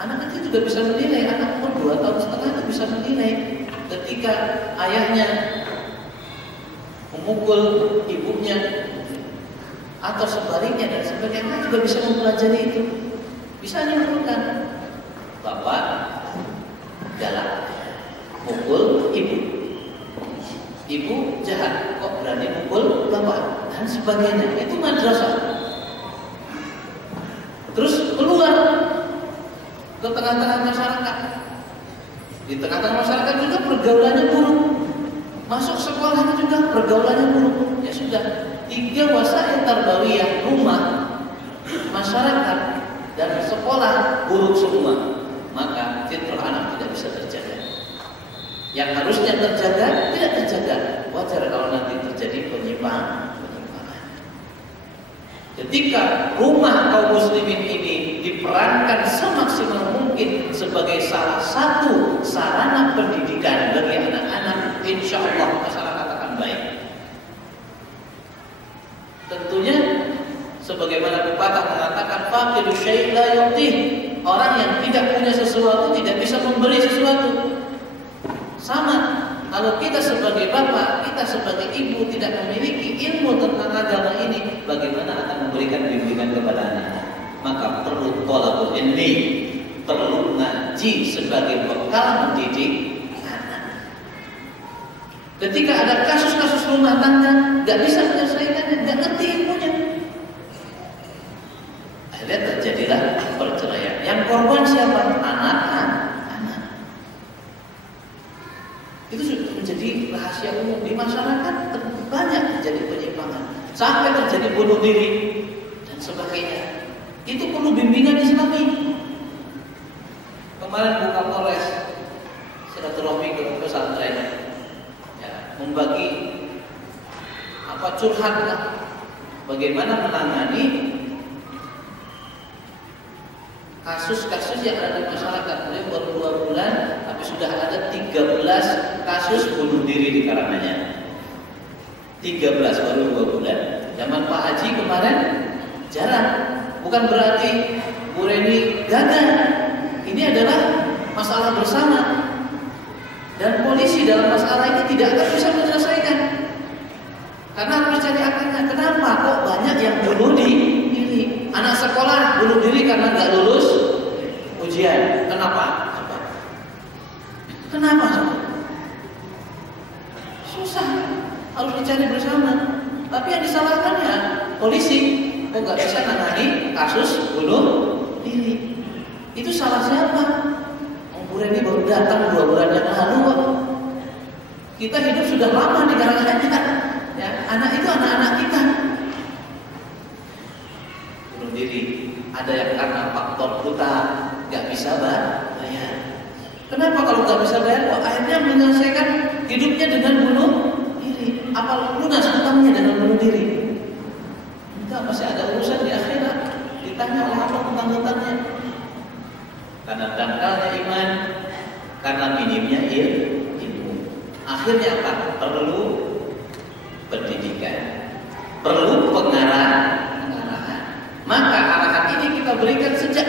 Anak kecil juga bisa menilai, anak umur 2 tahun setengah itu bisa menilai ketika ayahnya memukul ibunya atau sebaliknya dan sebagainya, juga bisa mempelajari itu. Bisa menyimpulkan, bapak galak mukul ibu jahat, kok berani mukul bapak dan sebagainya. Itu madrasah. Terus keluar ke tengah-tengah masyarakat. Di tengah-tengah masyarakat juga pergaulannya buruk. Masuk sekolahnya juga pergaulannya buruk. Ya sudah, 3 wasail tarbawiyah, rumah, masyarakat dan sekolah buruk semua. Maka fitrah anak tidak bisa terjaga. Yang harusnya terjaga tidak terjaga. Wajar kalau nanti terjadi penyimpangan. Ketika rumah kaum muslimin ini diperankan semaksimal mungkin sebagai salah satu sarana pendidikan bagi anak-anak, insya Allah masyarakat akan baik. Tentunya sebagaimana pepatah mengatakan faqidu syai' la yu'tih, orang yang tidak punya sesuatu tidak bisa memberi sesuatu. Sama, kalau kita sebagai bapak, kita sebagai ibu tidak memiliki ilmu tentang agama ini, bagaimana akan memberikan bimbingan kepada anak? Maka perlu thalabul ilmi, perlu ngaji sebagai bekal mendidik anak. Ketika ada kasus-kasus rumah tangga nggak bisa menyelesaikannya, nggak ngerti ilmunya, akhirnya terjadilah perceraian. Yang korban siapa? Anak-anak. Itu sudah menjadi rahasia umum di masyarakat. Banyak terjadi penyimpangan sampai terjadi bunuh diri dan sebagainya. Itu perlu bimbingan Islami. Kemarin Bu Kapolres silaturahmi ke pesantren, ya, membagi curhat bagaimana menangani kasus-kasus yang ada di masyarakat. Beliau baru 2 bulan, tapi sudah ada 13 kasus bunuh diri di kalangannya. 13 baru 2 bulan. Zaman Pak Haji kemarin jarang. Bukan berarti Bu Reni gagal. Ini adalah masalah bersama. Dan polisi dalam masalah ini tidak akan bisa menyelesaikan. Karena harus cari akarnya. Kenapa kok banyak yang bunuh diri? Anak sekolah bunuh diri karena nggak lulus ujian. Kenapa? Kenapa? Susah. Harus dicari bersama. Tapi yang disalahkan ya polisi. Kok nggak bisa menangani kasus bunuh diri? Itu salah siapa? Bu Reni baru datang 2 bulan yang lalu. Kita hidup sudah lama di kalangan kita. Ya, anak itu anak-anak kita. Bunuh diri. Ada yang karena faktor buta, nggak bisa bayar. Kenapa kalau nggak bisa bayar? Kok akhirnya menyelesaikan hidupnya dengan bunuh diri? Apa lunas hutangnya dengan bunuh diri? Enggak, masih ada urusan di akhirat. panutannya. Karena dangkalnya iman, karena minimnya ilmu. Akhirnya apa? Perlu pendidikan, perlu pengarahan. Maka arahan ini kita berikan sejak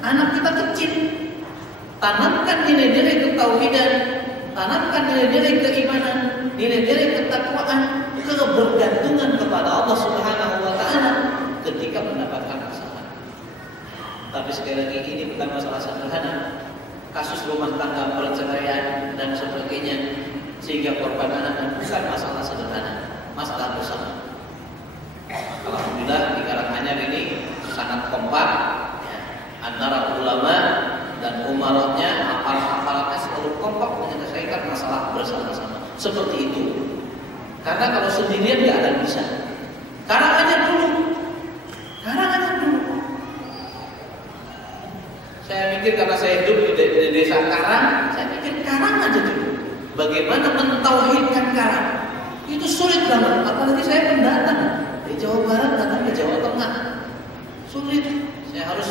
anak kita kecil. Tanamkan nilai-nilai ketauhidan, tanamkan nilai-nilai keimanan, nilai-nilai ketakwaan, kebergantungan kepada Allah Subhanahu wa taala ketika mendapatkan masalah. Tapi sekali lagi ini bukan masalah sederhana. Kasus rumah tangga, perceraian dan sebagainya sehingga korban anak bukan masalah sederhana, masalah besar. Alhamdulillah di Karanganyar ini sangat kompak ya, antara ulama dan umarotnya, aparat-aparatnya selalu kompak menyelesaikan masalah bersama-sama. Seperti itu. Karena kalau sendirian nggak akan bisa. Karanganyar dulu. Saya mikir karena saya hidup di desa Karang, saya pikir Karang aja dulu. Bagaimana mentauhidkan Karang? Itu sulit banget. Apalagi saya pendatang dari Jawa Barat datang ke Jawa Tengah. Sulit. Saya harus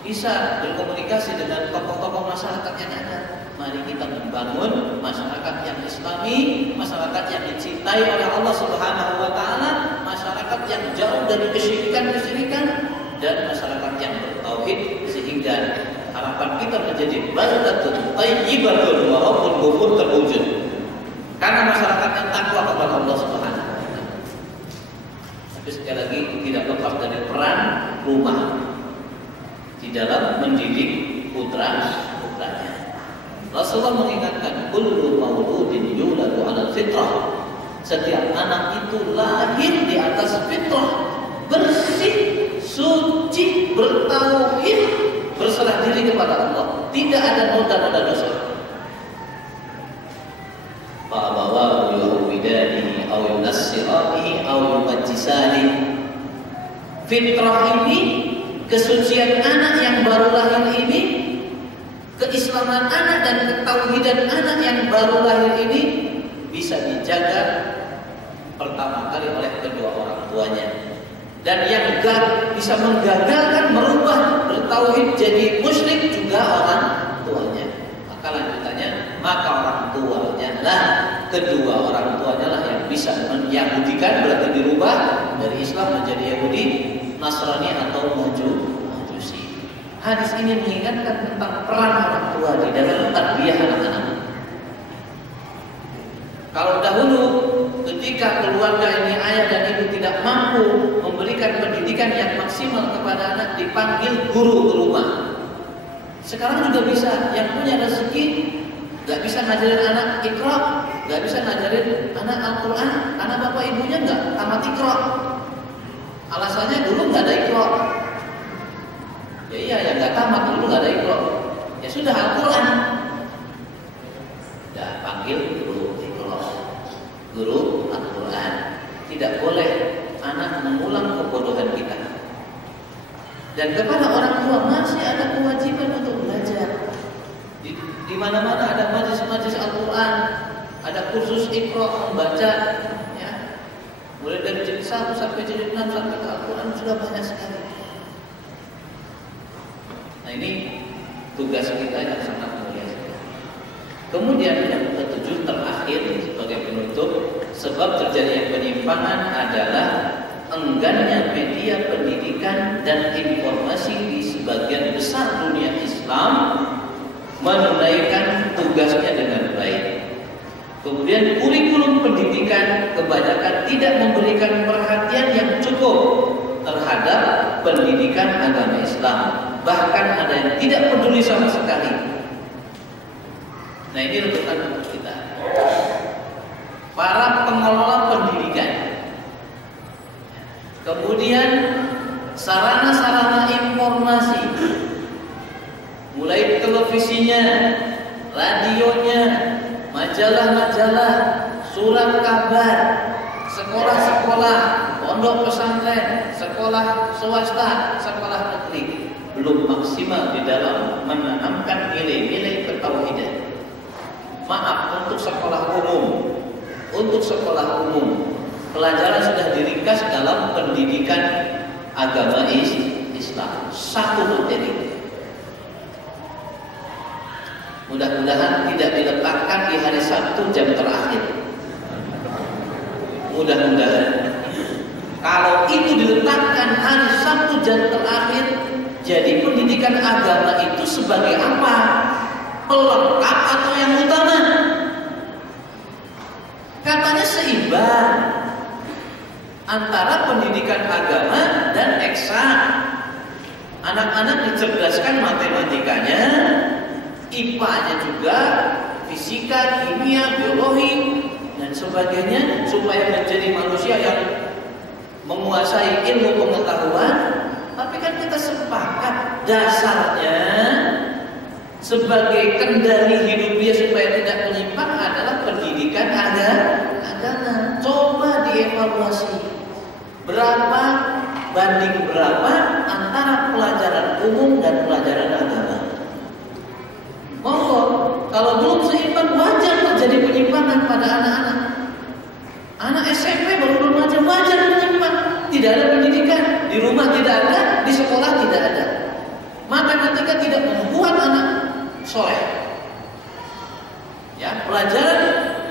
bisa berkomunikasi dengan tokoh-tokoh masyarakat yang ada. Mari kita membangun masyarakat yang Islami, masyarakat yang dicintai oleh Allah Subhanahu wa taala, masyarakat yang jauh dari kesyirikan dan masyarakat yang bertauhid sehingga harapan kita menjadi baldatun thayyibatun wa rabbul ghafur terwujud. Karena masyarakat yang takwa kepada Allah Subhanahu wa taala. Tapi sekali lagi tidak lepas dari peran rumah di dalam mendidik putra-putranya. Rasulullah mengingatkan kullu mauludin yuladu 'alal fitrah. Setiap anak itu lahir di atas fitrah, bersih, suci, bertauhid, berserah diri kepada Allah. Tidak ada noda-noda dosa. Fa abawahu yuhwidanihi aw yunassiranihi aw yumajjisanihi. Fitrah ini, kesucian anak yang baru lahir ini, keislaman anak dan ketauhidan anak yang baru lahir ini bisa dijaga pertama kali oleh kedua orang tuanya. Dan yang bisa menggagalkan merubah bertauhid jadi musyrik juga orang tuanya. Maka lanjutannya, maka orang tuanya lah, kedua orang tuanya lah yang bisa menyahudikan, berarti dirubah dari Islam menjadi Yahudi, Nasrani atau Majusi. Hadis ini mengingatkan tentang peran orang tua di dalam tarbiyah anak-anak. Kalau dahulu ketika keluarga ini, ayah dan ibu tidak mampu memberikan pendidikan yang maksimal kepada anak, dipanggil guru ke rumah. Sekarang juga bisa, yang punya rezeki gak bisa ngajarin anak Iqra, gak bisa ngajarin anak Al-Quran, anak bapak ibunya gak tamat Iqra. Alasannya dulu gak ada Iqra. Ya iya, yang gak tamat dulu gak ada Iqra. Ya sudah Al-Quran. Udah panggil guru Al-Quran. Tidak boleh anak mengulang kebodohan kita. Dan kepada orang tua masih ada kewajiban untuk belajar. Di mana-mana ada majlis-majlis Al-Quran, ada kursus Iqra membaca, ya. Mulai dari jilid 1 sampai jilid 6 sampai ke Al-Quran sudah banyak sekali. Nah ini tugas kita yang sangat mulia. Kemudian yang ketujuh terakhir sebagai penutup, sebab terjadinya penyimpangan adalah enggannya media pendidikan dan informasi di sebagian besar dunia Islam menunaikan tugasnya dengan baik. Kemudian kurikulum pendidikan kebanyakan tidak memberikan perhatian yang cukup terhadap pendidikan agama Islam. Bahkan ada yang tidak peduli sama sekali. Nah ini rujukan untuk kita. Para pengelola pendidikan, kemudian sarana-sarana informasi, mulai televisinya, radionya, majalah-majalah, surat kabar, sekolah-sekolah, pondok pesantren, sekolah swasta, sekolah negeri belum maksimal di dalam menanamkan nilai-nilai ketauhidan. Maaf, untuk sekolah umum pelajaran sudah diringkas dalam pendidikan agama Islam. Satu materi. Mudah-mudahan tidak diletakkan di hari Sabtu jam terakhir. Mudah-mudahan. Kalau itu diletakkan hari Sabtu jam terakhir, jadi pendidikan agama itu sebagai apa? Pelengkap atau yang utama? Katanya seimbang antara pendidikan agama dan eksak. Anak-anak dicerdaskan matematikanya, IPA-nya juga, fisika, kimia, biologi, dan sebagainya, supaya menjadi manusia yang menguasai ilmu pengetahuan. Tapi kan kita sepakat dasarnya sebagai kendali hidup dia supaya tidak menyimpang adalah pendidikan agama. Coba dievaluasi berapa banding berapa antara pelajaran umum dan pelajaran agama. Monggo, kalau belum seimbang wajar terjadi penyimpangan pada anak-anak. Anak SMP baru remaja wajar menyimpang. Tidak ada pendidikan, di rumah tidak ada, di sekolah tidak ada. Matematika tidak membuat anak soleh. Ya, pelajaran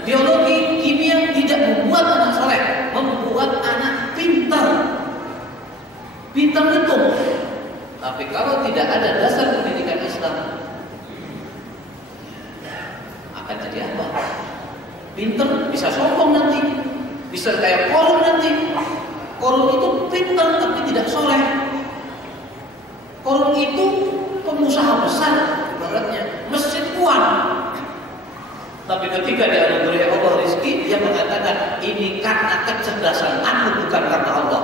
biologi, kimia tidak membuat anak soleh, membuat anak pintar. Pintar itu. Tapi kalau tidak ada dasar pendidikan Islam, akan jadi apa? Pintar bisa sombong nanti, bisa kayak Korun nanti. Korun itu pintar tapi tidak soleh. Korun itu pengusaha besar, ibaratnya mesin uang. Tapi ketika dianugerahi Allah rezeki, dia mengatakan ini karena kecerdasan aku, bukan karena Allah.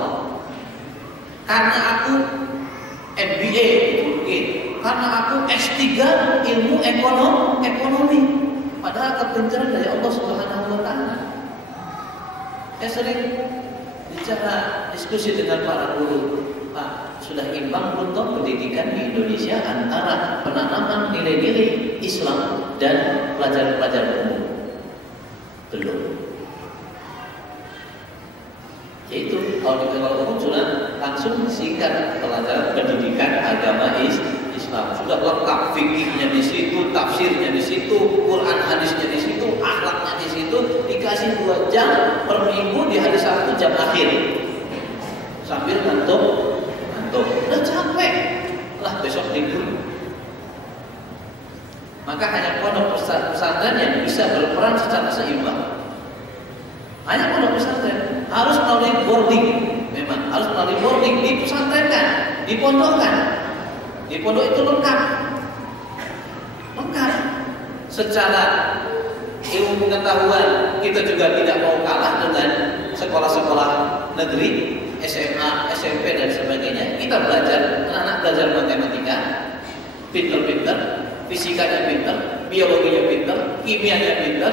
Karena aku MBA, karena aku S3 ilmu ekonomi. Padahal kepintaran dari Allah Subhanahu wa Ta'ala. Saya sering bicara diskusi dengan para guru, Pak, sudah imbang belum toh pendidikan di Indonesia antara penanaman nilai-nilai Islam dan pelajaran-pelajaran umum? Belum. Yaitu kalau di sekolah umum sudah langsung singkat pelajaran pendidikan agama Islam, sudah lengkap, fikihnya di situ, tafsirnya di situ, Quran hadisnya di situ, akhlaknya di situ. Dikasih 2 jam per minggu di hari Sabtu jam akhir, sambil ngantuk, udah capek lah, besok libur. Maka hanya pondok pesantren yang bisa berperan secara seimbang. Hanya pondok pesantren harus melalui boarding, memang harus melalui boarding, dipesantrenkan, dipondokkan. Di pondok itu lengkap secara ilmu pengetahuan. Kita juga tidak mau kalah dengan sekolah-sekolah negeri, SMA, SMP dan sebagainya. Kita belajar, anak-anak belajar matematika, pinter-pinter, fisikanya pinter, biologinya pinter, kimianya pinter,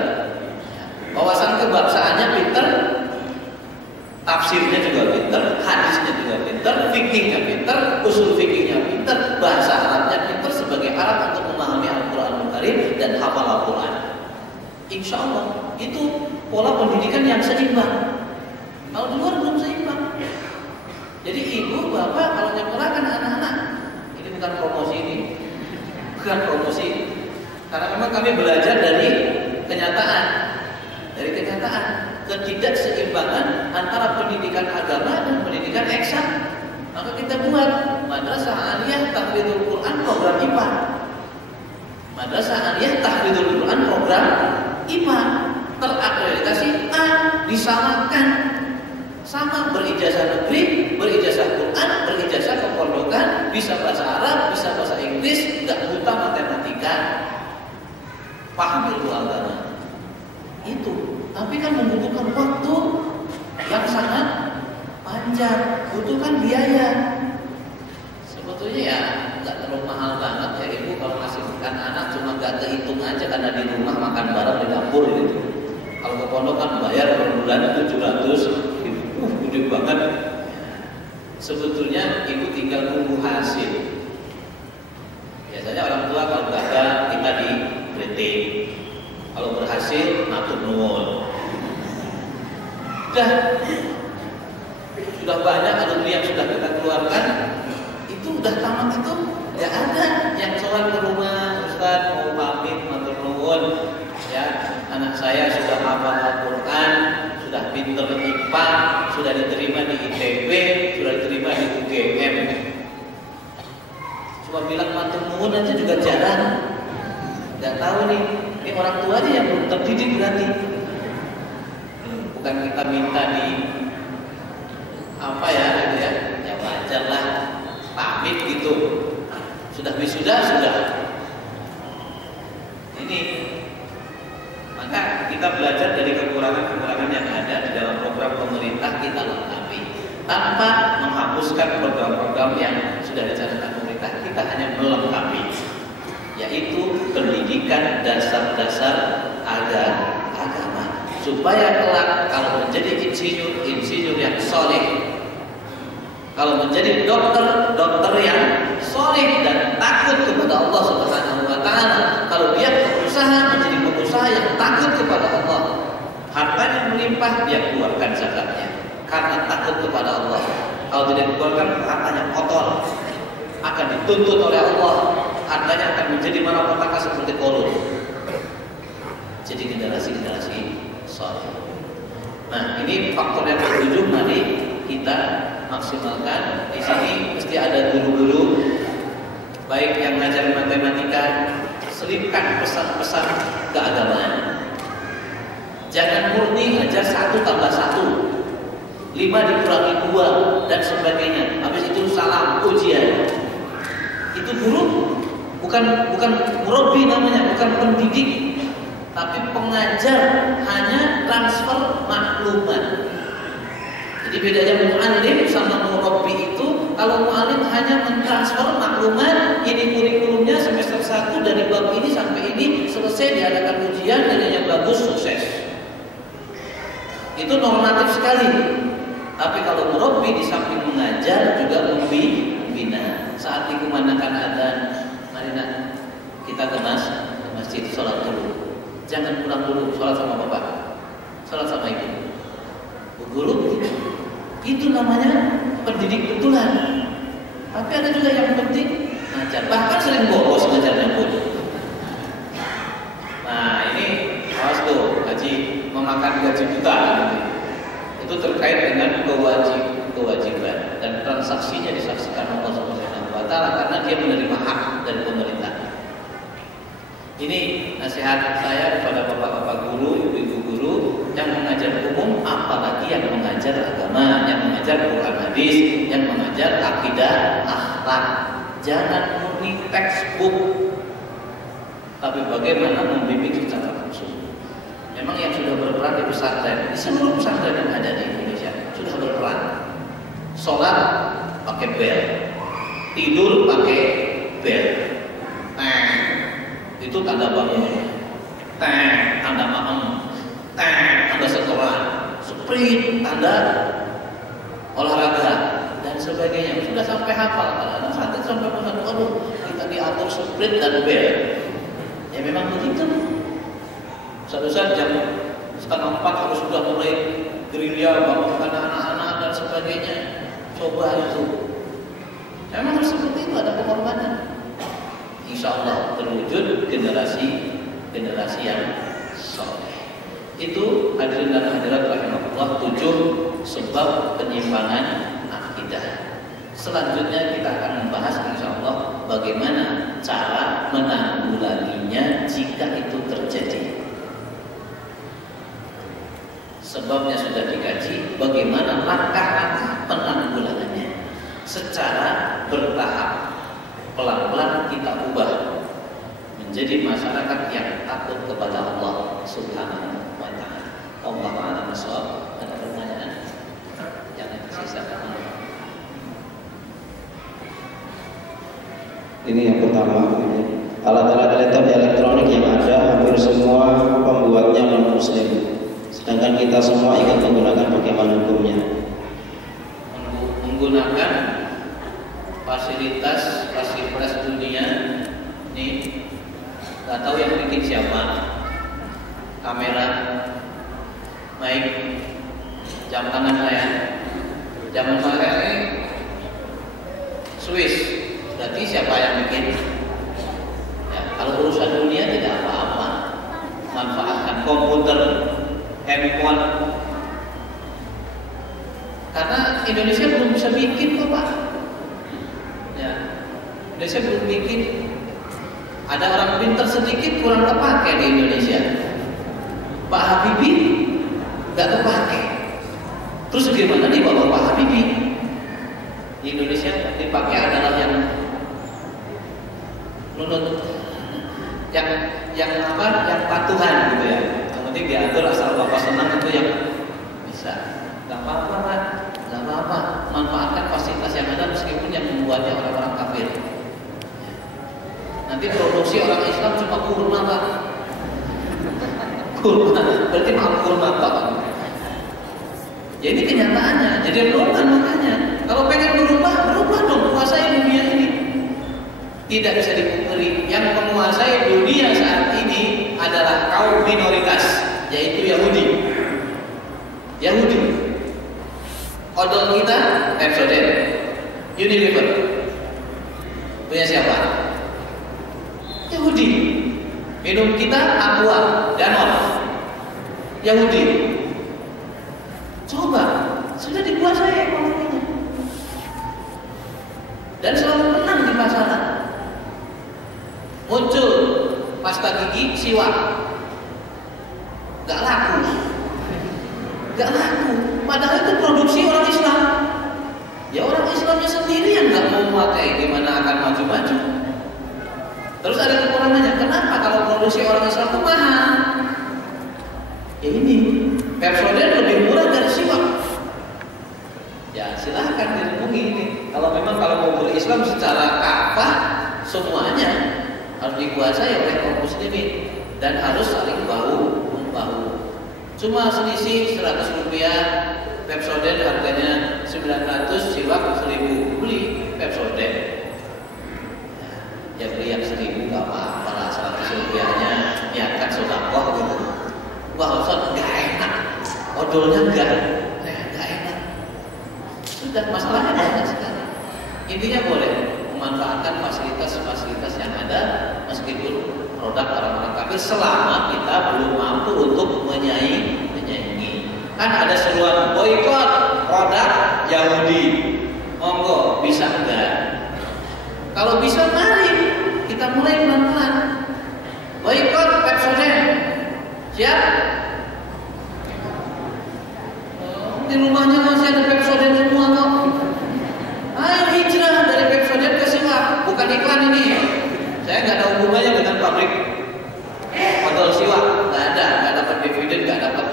wawasan kebangsaannya pinter, tafsirnya juga pinter, hadisnya juga pinter, fikihnya pinter, usul fikihnya pinter, bahasa Arabnya pinter sebagai alat untuk memahami Al-Quranul Karim dan hafal Al-Quran. Insya Allah itu pola pendidikan yang seimbang. Kalau di luar belum seimbang. Jadi ibu, bapak kalau nyekolahkan anak-anak, ini bukan promosi ini, bukan promosi, karena memang kami belajar dari kenyataan, ketidakseimbangan antara pendidikan agama dan pendidikan eksak. Maka kita buat Madrasah Aliyah Tahfidzul Quran program IPA. Madrasah Aliyah Tahfidzul Quran program IPA terakreditasi A, disamakan, sama berijazah negeri, berijazah Quran, berijazah kepondokan, bisa bahasa Arab, bisa bahasa Inggris, nggak buta matematika, paham ilmu agama. Itu, tapi kan membutuhkan waktu yang sangat panjang, butuhkan biaya. Sebetulnya ya nggak terlalu mahal banget ya ibu kalau ngasih makan anak, cuma nggak kehitung aja karena di rumah makan bareng di dapur gitu. Kalau ke pondok kan bayar per bulan 700, gede banget. Sebetulnya ibu tinggal nunggu hasil. Biasanya orang tua kalau gagal kita dikritik, kalau berhasil matur nuwun. Sudah banyak alumni yang sudah kita keluarkan, Itu udah tamat itu ya ada yang soal ke rumah Ustaz mau pamit matur nuwun ya, anak saya sudah hafal Al-Quran, sudah pinter IPA, sudah diterima di ITB, sudah diterima di UGM. Cuma bilang matur nuwun aja juga jarang. Gak tahu nih, ini orang tua aja yang belum terdidik berarti. Bukan kita minta di apa ya, ya wajar lah pamit gitu. Sudah wisuda sudah. Ini maka kita belajar dari kekurangan-kekurangan yang ada di dalam program pemerintah, kita lengkapi tanpa menghapuskan program-program yang sudah dicanangkan pemerintah. Kita hanya melengkapi, yaitu pendidikan dasar-dasar agama, supaya kelak kalau menjadi insinyur yang soleh, kalau menjadi dokter yang soleh dan takut kepada Allah Subhanahu wa Ta'ala, kalau dia berusaha menjadi pengusaha yang takut kepada Allah, hartanya melimpah, dia keluarkan zakatnya karena takut kepada Allah. Kalau tidak dikeluarkan, hartanya kotor, akan dituntut oleh Allah, hartanya akan menjadi malapetaka seperti korun. Jadi generasi soleh. Nah, ini faktor yang ketujuh, mari kita maksimalkan. Di sini mesti ada guru-guru baik yang ngajar matematika, selipkan pesan-pesan keagamaan. Jangan murni ngajar 1 tambah 1, 5 dikurangi 2 dan sebagainya. Habis itu salam ujian. Itu guru bukan murabi namanya, bukan pendidik, tapi pengajar, hanya transfer maklumat. Jadi bedanya mu'allim sama murabi itu, kalau mu'allim hanya mentransfer maklumat, ini kurikulumnya semester 1 dari bab ini sampai ini, selesai diadakan ujian, nilainya bagus, sukses. Itu normatif sekali. Tapi kalau murabi di samping mengajar juga membina. Saat dikumandangkan adzan, mari nak kita ke masjid sholat dulu. Jangan pulang dulu, sholat sama bapak, sholat sama ibu. Guru begitu. Itu namanya pendidik betulan. Tapi ada juga yang penting ngajar, bahkan sering bolos ngajarnya pun. Nah ini awas tuh, haji memakan gaji buta gitu. Itu terkait dengan kewajiban dan transaksinya disaksikan Allah Subhanahu wa Ta'ala karena dia menerima hak dari pemerintah. Ini nasihat saya kepada bapak-bapak guru, ibu-ibu guru yang mengajar umum, apalagi yang mengajar agama, yang mengajar Quran hadis, yang mengajar akidah, akhlak. Jangan murni textbook, tapi bagaimana membimbing secara langsung. Memang yang sudah berperan di pesantren, di seluruh pesantren yang ada di Indonesia sudah berperan. Sholat pakai bel, tidur pakai bel. Itu tanda bangun, tanda maem, tanda setoran, sprint, tanda olahraga dan sebagainya. Sudah sampai hafal. Kadang-kadang santri sampai mengatakan, aduh kita diatur sprint dan bel. Ya memang begitu. Satu-satu jam 3:30 harus sudah mulai gerilya, bangunkan anak-anak dan sebagainya. Coba itu. Memang harus seperti itu, ada pengorbanan. Insya Allah terwujud generasi yang soleh. Itu hadirin dan hadirat rahimahullah 7 sebab penyimpangan akidah. Selanjutnya kita akan membahas insya Allah bagaimana cara menanggulanginya jika itu terjadi. Sebabnya sudah dikaji, bagaimana langkah-langkah penanggulangannya secara bertahap. Pelan-pelan kita ubah menjadi masyarakat yang takut kepada Allah Subhanahu wa Ta'ala. Allah a'lam bishawab. Ada pertanyaan? Jangan disisakan. Ini yang pertama. Alat-alat elektronik yang ada hampir semua pembuatnya non-muslim. Sedangkan kita semua ingin menggunakan, bagaimana hukumnya? Menggunakan fasilitas dunia ini, nggak tahu yang bikin siapa, kamera, mic, jam tangan saya, zaman saya ini Swiss. Berarti siapa yang bikin? Ya, kalau urusan dunia tidak apa-apa. Manfaatkan komputer, handphone. Karena Indonesia belum bisa bikin kok Pak. Ya, Indonesia belum bikin. Ada orang pintar sedikit kurang terpakai di Indonesia. Pak Habibie nggak terpakai. Terus gimana dibawa Pak Habibie? Di Indonesia dipakai adalah yang nunut, yang apa? Yang patuhan gitu ya. Yang penting diatur asal bapak senang itu yang bisa. Gak apa-apa Pak, gak apa-apa. Manfaatkan fasilitas yang ada meskipun yang membuatnya orang-orang kafir. Nanti produksi orang Islam cuma kurma Pak. Kurma, berarti mau kurma Pak. Ya ini kenyataannya. Jadi renungan makanya. Kalau pengen berubah dong, kuasai dunia ini. Tidak bisa dipungkiri, yang menguasai dunia saat ini adalah kaum minoritas, yaitu Yahudi. Odol kita Pepsodent, Unilever. Punya siapa? Yahudi. Minum kita Aqua, Danone, Yahudi. Coba, sudah dikuasai ekonominya. Dan selalu menang di pasaran. Muncul pasta gigi siwak, gak laku. Padahal itu produksi orang Islam. Ya orang Islamnya sendiri yang gak mau memakai, gimana akan maju-maju. Terus ada kekurangannya. Kenapa kalau produksi orang Islam itu mahal? Ya ini Pepsodent lebih murah dari siwak. Ya silahkan direnungi ini. Kalau memang mau berislam secara kafah semuanya harus dikuasai oleh kaum muslimin dan harus saling bahu membahu. Cuma selisih 100 rupiah, Pepsodent harganya 900, siwak 1000. Beli Pepsodent. Ya beli yang 1000 gak apa-apa lah, 100 rupiahnya niatkan sedekah gitu. Wah Ustaz gak enak, odolnya gak enak. Sudah masalahnya banyak sekali. Intinya boleh memanfaatkan fasilitas-fasilitas yang ada meskipun produk orang-orang kafir selama kita belum mampu untuk menyaingi. Kan ada seruan boikot produk Yahudi. Monggo, bisa enggak? Kalau bisa mari kita mulai pelan-pelan. Boikot Pepsodent. Siap? Di rumahnya masih ada Pepsodent semua kok. Ayo hijrah dari Pepsodent ke siwak. Bukan iklan ini. Saya nggak ada hubungannya dengan pabrik odol siwak. Nggak ada dividen, nggak dapat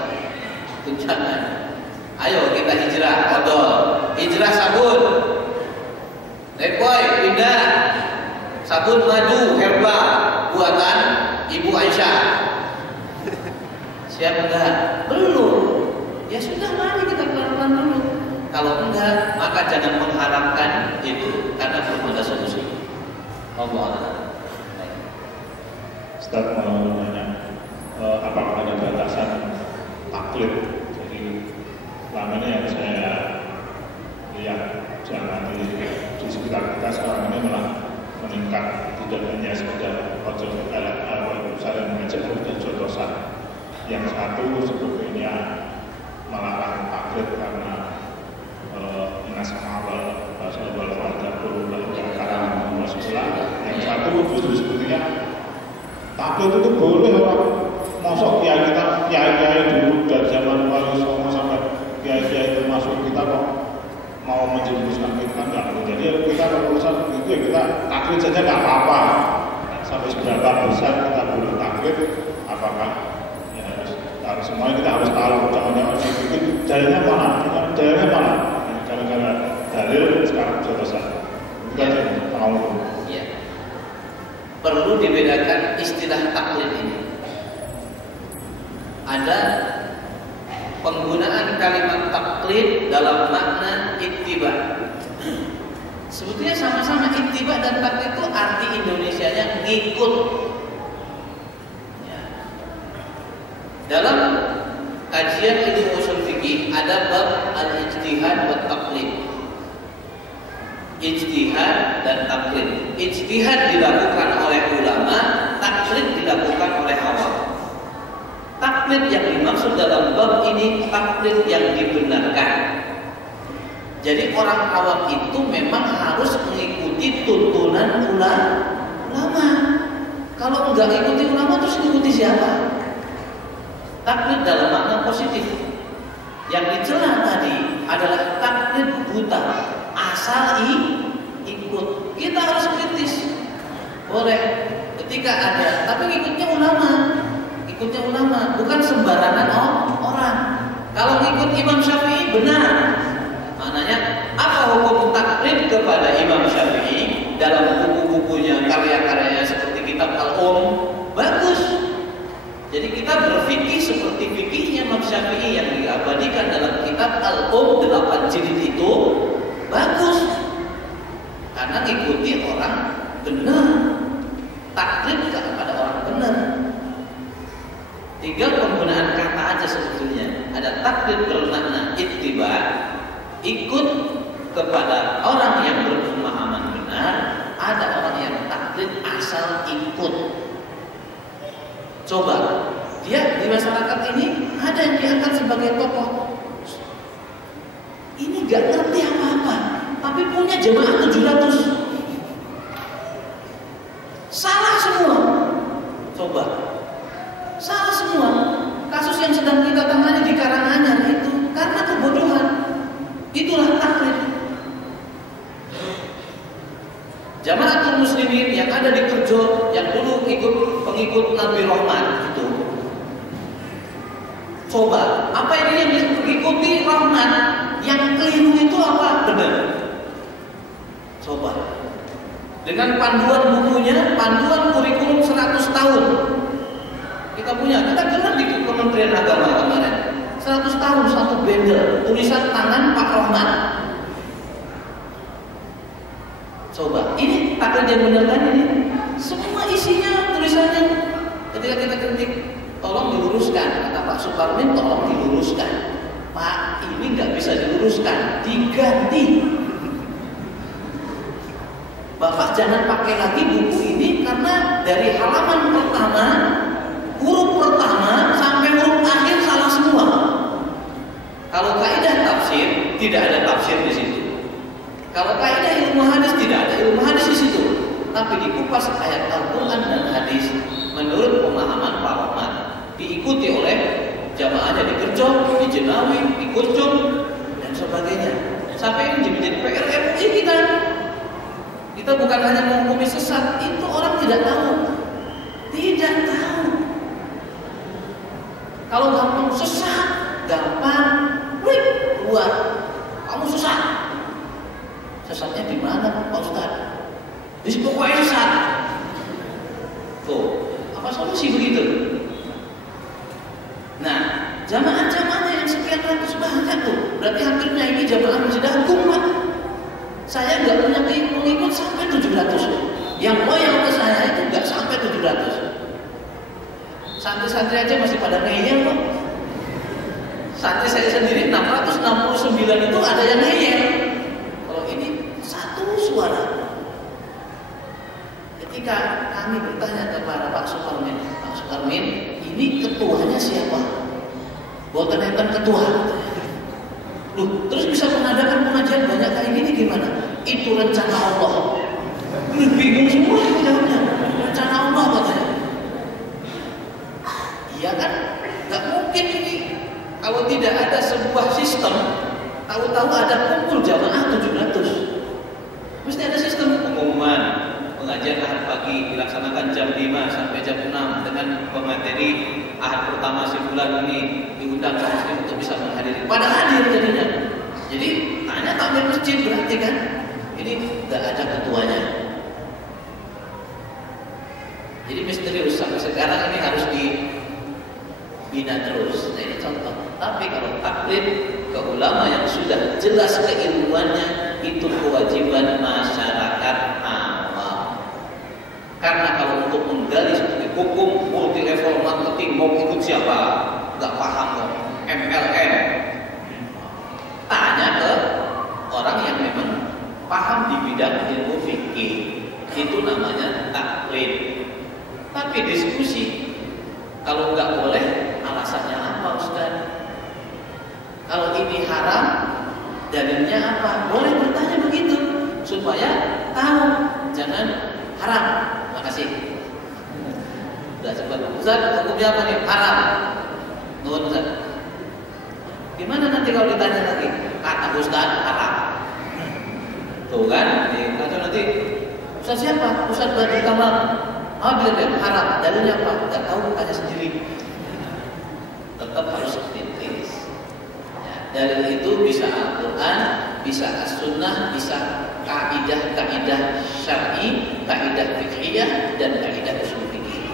tunjangan. Ayo kita hijrah odol, hijrah sabun. Lepoy pindah sabun madu herbal buatan Ibu Aisyah. Siap enggak? Belum. Ya sudah, mari kita pelan-pelan dulu. Kalau enggak, maka jangan mengharapkan itu karena belum ada solusi. Allah. Ustaz mau nanya, apakah ada batasan taklid? Jadi selama ini yang saya lihat jangan di sekitar kita sekarang ini malah meningkat, tidak hanya sekedar ojol saya mengajak ojol dosa. Yang satu sebetulnya melarang taklid karena inas awal bahasa awal warga berulang karena Rasulullah. Yang satu justru sebetulnya taklid itu boleh orang masuk kiai dulu dari zaman Wali Songo sampai kiai termasuk kita kok mau menjerumuskan kita enggak. Jadi kita kalau urusan itu ya kita taklid saja nggak apa-apa. Sampai seberapa besar kita boleh taklid, apakah ya harus semuanya kita harus tahu. Jangan sedikit dalilnya mana? Gara-gara dalil sekarang sudah selesai. Itu aja tahu. Iya. Perlu dibedakan istilah taklid ini. Ada penggunaan kalimat taklid dalam makna ittiba. Sebetulnya sama-sama ittiba dan taklid itu arti Indonesianya ngikut. Ya. Dalam kajian ilmu usul fikih ada bab al-ijtihad wa taklid. ijtihad dan taklid. Ijtihad dilakukan oleh ulama, taklid dilakukan oleh awam. Taklid yang dimaksud dalam bab ini taklid yang dibenarkan. Jadi orang awam itu memang harus mengikuti tuntunan ulama. Kalau enggak ikuti ulama terus ikuti siapa? Taklid dalam makna positif. Yang dicela tadi adalah taklid buta, asal ikut. Kita harus kritis. Boleh ketika ada, tapi ikutnya ulama, bukan sembarangan orang. Kalau ikut Imam Syafi'i benar. Maknanya apa hukum taklid kepada Imam Syafi'i dalam buku-bukunya, karya-karyanya seperti kitab Al-Um? Bagus. Jadi kita berfikih seperti fikihnya Imam Syafi'i yang diabadikan dalam kitab Al-Um 8 jilid itu bagus. Karena ikuti orang benar, taklid kepada orang benar. 3 penggunaan kata aja sebetulnya. Ada taklid bermakna ittiba, ikut kepada orang yang berpemahaman benar. Ada orang yang taklid asal ikut. Coba, dia di masyarakat ini ada yang diangkat sebagai tokoh. Ini gak ngerti apa-apa, tapi punya jemaah 700. Salah semua. Coba, salah semua. Kasus yang sedang kita tangani di Karanganyar itu karena kebodohan. Itulah taklid. Jamaatul Muslimin yang ada di Kerjo, yang dulu ikut pengikut Nabi Rahman itu. Coba, apa ini yang diikuti Rahman? Yang keliru itu apa? Benar. Coba. Dengan panduan bukunya, panduan kurikulum 100 tahun. Kita gelar di Kementerian Agama kemarin. 100 tahun satu bendel, tulisan tangan Pak Rahman. Coba, ini taklid yang benar kan ini? Semua isinya tulisannya. Ketika kita kritik, tolong diluruskan. Kata Pak Suparmin, tolong diluruskan. Pak, ini nggak bisa diluruskan, diganti. Bapak jangan pakai lagi buku ini karena dari halaman pertama, huruf pertama sampai huruf akhir salah semua. Kalau kaidah tafsir tidak ada tafsir di situ. Kalau kaidah ilmu hadis tidak ada ilmu hadis di situ. Tapi dikupas ayat Al-Quran dan hadis menurut pemahaman Pak Rahman, diikuti oleh jamaahnya di Kerjo, di Jenawi, di Kurcung dan sebagainya. Sampai ini menjadi PR MUI kita. Kita bukan hanya menghukumi sesat, itu orang tidak tahu. Tidak tahu. Kalau kamu sesat, gampang, keluar. Kamu sesat. Sesatnya di mana, Pak Ustaz? Di situ sesat. Tuh, apa solusi begitu? Nah, jamaah-jamaahnya yang sekian ratus banyak tuh. Berarti hampirnya ini jamaah masjid agung, Pak. Saya nggak punya pengikut sampai 700. Yang loyal ke saya itu nggak sampai 700. Santri-santri aja masih pada ngeyel kok. Santri saya sendiri 669 itu ada yang ngeyel. Kalau ini satu suara. Ketika kami bertanya kepada Pak Suparmin, ini ketuanya siapa? Boten-boten ketua. Loh, terus bisa mengadakan pengajian banyak kayak gini gimana? Itu rencana Allah. Bingung semua jawabnya. Rencana Allah katanya. Iya kan? Gak mungkin ini. Kalau tidak ada sebuah sistem, tahu-tahu ada kumpul jamaah 700. Mesti ada sistem pengumuman. Pengajian Ahad pagi dilaksanakan jam 5 sampai jam 6 dengan pemateri Ahad pertama si bulan ini diundang kaum muslim untuk bisa menghadiri. Pada hadir jadinya. Jadi tanya takmir masjid berarti kan ini tidak ada ketuanya. Jadi misterius sampai sekarang ini harus dibina terus. Nah, ini contoh. Tapi kalau taklid ke ulama yang sudah jelas keilmuannya itu kewajiban masyarakat awam. Karena kalau untuk menggali seperti hukum multi level marketing mau ikut siapa? Gak paham kok. MLM. Tanya ke orang yang memang paham di bidang ilmu fikih, itu namanya taklid. Tapi diskusi, kalau nggak boleh, alasannya apa Ustaz? Kalau ini haram, dalilnya apa? Boleh bertanya begitu, supaya tahu, jangan haram. Makasih. Udah cepat. Ustaz, hukumnya apa nih? Haram. Nuhun Ustaz. Gimana nanti kalau ditanya lagi? Kata Ustaz, haram. Tuh kan, nanti Ustaz siapa? Ustaz Badri Kamal. Bilang haram, dalilnya apa? Gak tahu, tanya sendiri. Tetap harus kritis. Dalil itu bisa Al-Quran, bisa As-Sunnah, bisa kaidah-kaidah syar'i, kaidah fiqhiyah, dan kaidah usul fikih.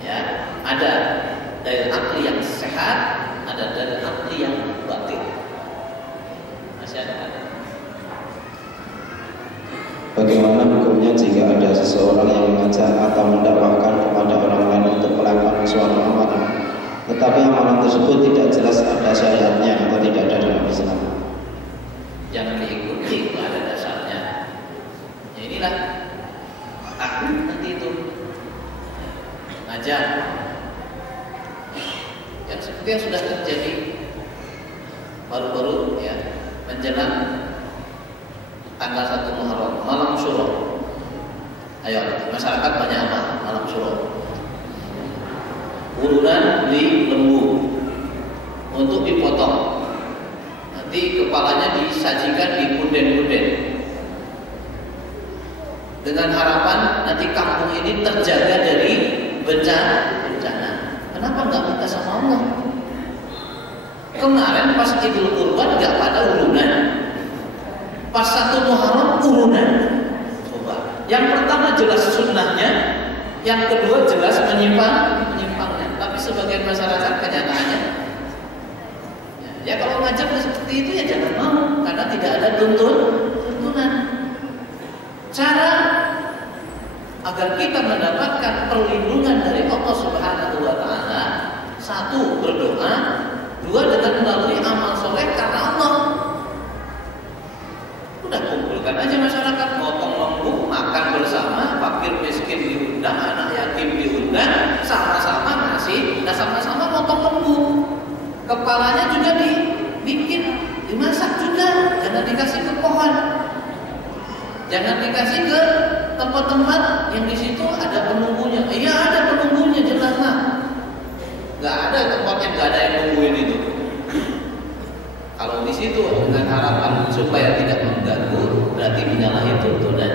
Ya, ada dalil akli yang sehat, ada dalil akli yang batil. Masih ada. Bagaimana hukumnya jika ada seseorang yang mengajak atau mendakwahkan kepada orang lain untuk melakukan suatu amalan, tetapi amalan tersebut tidak jelas ada syariatnya atau tidak ada dalam Islam? Jangan diikuti kalau ada dasarnya. Ya inilah takut nanti itu ngajak yang seperti yang sudah terjadi baru-baru ya, menjelang tanggal 1 Muharram, malam Syuro. Ayo, masyarakat banyak apa? Malam Syuro. Urunan beli lembu untuk dipotong. Nanti kepalanya disajikan di punden-punden. Dengan harapan nanti kampung ini terjaga dari bencana. Kenapa nggak minta sama Allah? Kemarin pas Idul Kurban nggak pada urunan. Pas 1 Muharram urunan. Coba. Yang pertama jelas sunnahnya, yang kedua jelas menyimpangnya. Tapi sebagian masyarakat kenyataannya, ya kalau ngajak seperti itu ya jangan mau, karena tidak ada tuntunan. Cara agar kita mendapatkan perlindungan dari Allah Subhanahu wa Ta'ala, 1 berdoa, 2 dengan melalui amal soleh karena Allah. Udah kumpulkan aja masyarakat, potong lembu, makan bersama, fakir miskin diundang, anak yatim diundang, sama-sama ngasih, sama-sama potong lembu. Kepalanya juga dibikin, dimasak juga, jangan dikasih ke pohon, jangan dikasih ke tempat-tempat yang di situ ada penunggunya. Iya ada penunggunya, jelas lah. Gak ada tempat yang gak ada yang nungguin itu. Kalau di situ dengan harapan supaya tidak mengganggu, berarti menyalahi tuntunan.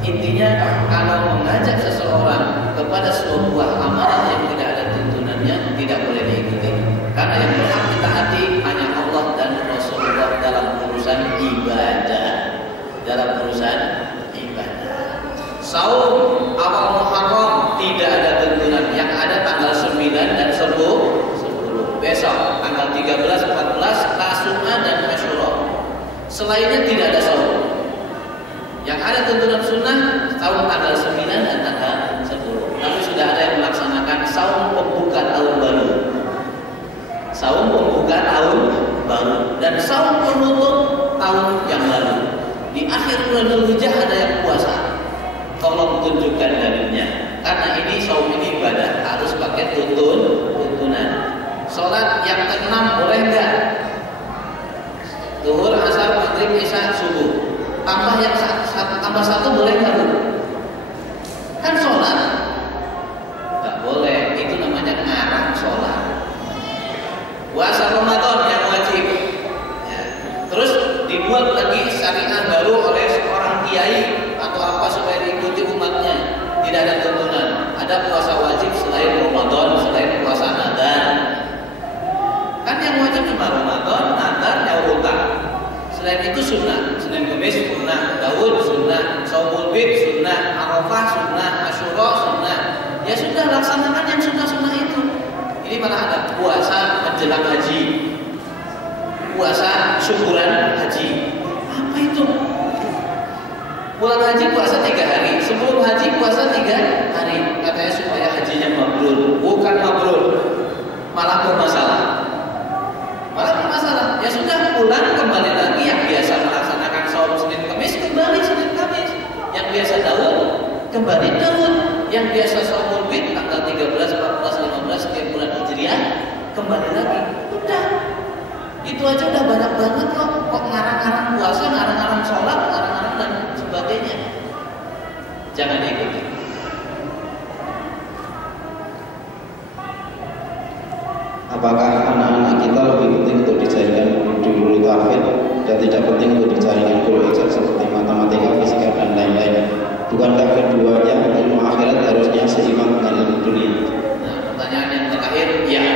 Intinya kalau mengajak seseorang kepada sebuah amalan yang tidak ada tuntunannya, tidak boleh diikuti. Karena yang berhak ditaati hanya Allah dan Rasulullah dalam urusan ibadah. Saum awal Muharram tidak ada tuntunan. Yang ada tanggal 9 dan 10. Besok tanggal 13, 14 Tasu'a dan Asyura. Selainnya tidak ada saum. Yang ada tuntunan sunnah saum tanggal 9 dan tanggal 10. Tapi sudah ada yang melaksanakan saum pembuka tahun baru. Saum pembuka tahun baru dan saum penutup tahun yang baru. Di akhir bulan Dzulhijjah ada yang puasa. Tolong tunjukkan dalilnya. Karena ini saum ini ibadah, harus pakai tuntunan. Sholat yang ke-6 boleh enggak? Zuhur, asar, maghrib, isya, subuh. Tambah yang tambah 1 boleh enggak? Kan sholat enggak boleh, itu namanya ngarang sholat. Puasa Ramadan yang wajib. Ya. Terus dibuat lagi syariat baru oleh seorang kiai atau apa supaya diikuti umatnya. Tidak ada tuntunan. Ada puasa wajib selain Ramadan, selain puasa Nadar. Kan yang wajib cuma Ramadan, Nadar, Nyaur Hutang. Selain itu sunnah, Senin Kemis sunnah, Daud sunnah, Shaumul Bid sunnah, Arafah sunnah, Asyura sunnah. Ya sudah, laksanakan yang sunnah-sunnah itu. Ini malah ada puasa menjelang haji, puasa syukuran haji. Apa itu? Pulang haji puasa 3 hari, sebelum haji puasa 3 hari. Katanya supaya hajinya mabrur. Bukan mabrur, malah bermasalah. ya sudah pulang kembali lagi. Yang biasa melaksanakan saum Senin Kamis kembali Senin Kamis. Yang biasa Daud kembali Daud. Yang biasa saumul bid tanggal 13, 14, 15 setiap bulan Hijriah kembali lagi. Udah. Itu aja udah banyak banget kok. Kok ngarang-ngarang puasa, ngarang-ngarang sholat, ngarang-ngarang dan sebagainya. Jangan diikuti. Apakah anak-anak kita lebih penting untuk dijadikan guru tauhid dan tidak penting untuk dijadikan guru ijab seperti matematika, fisika dan lain-lain? Bukankah keduanya ilmu akhirat harusnya seimbang dengan ilmu dunia? Nah, pertanyaan yang terakhir, ya.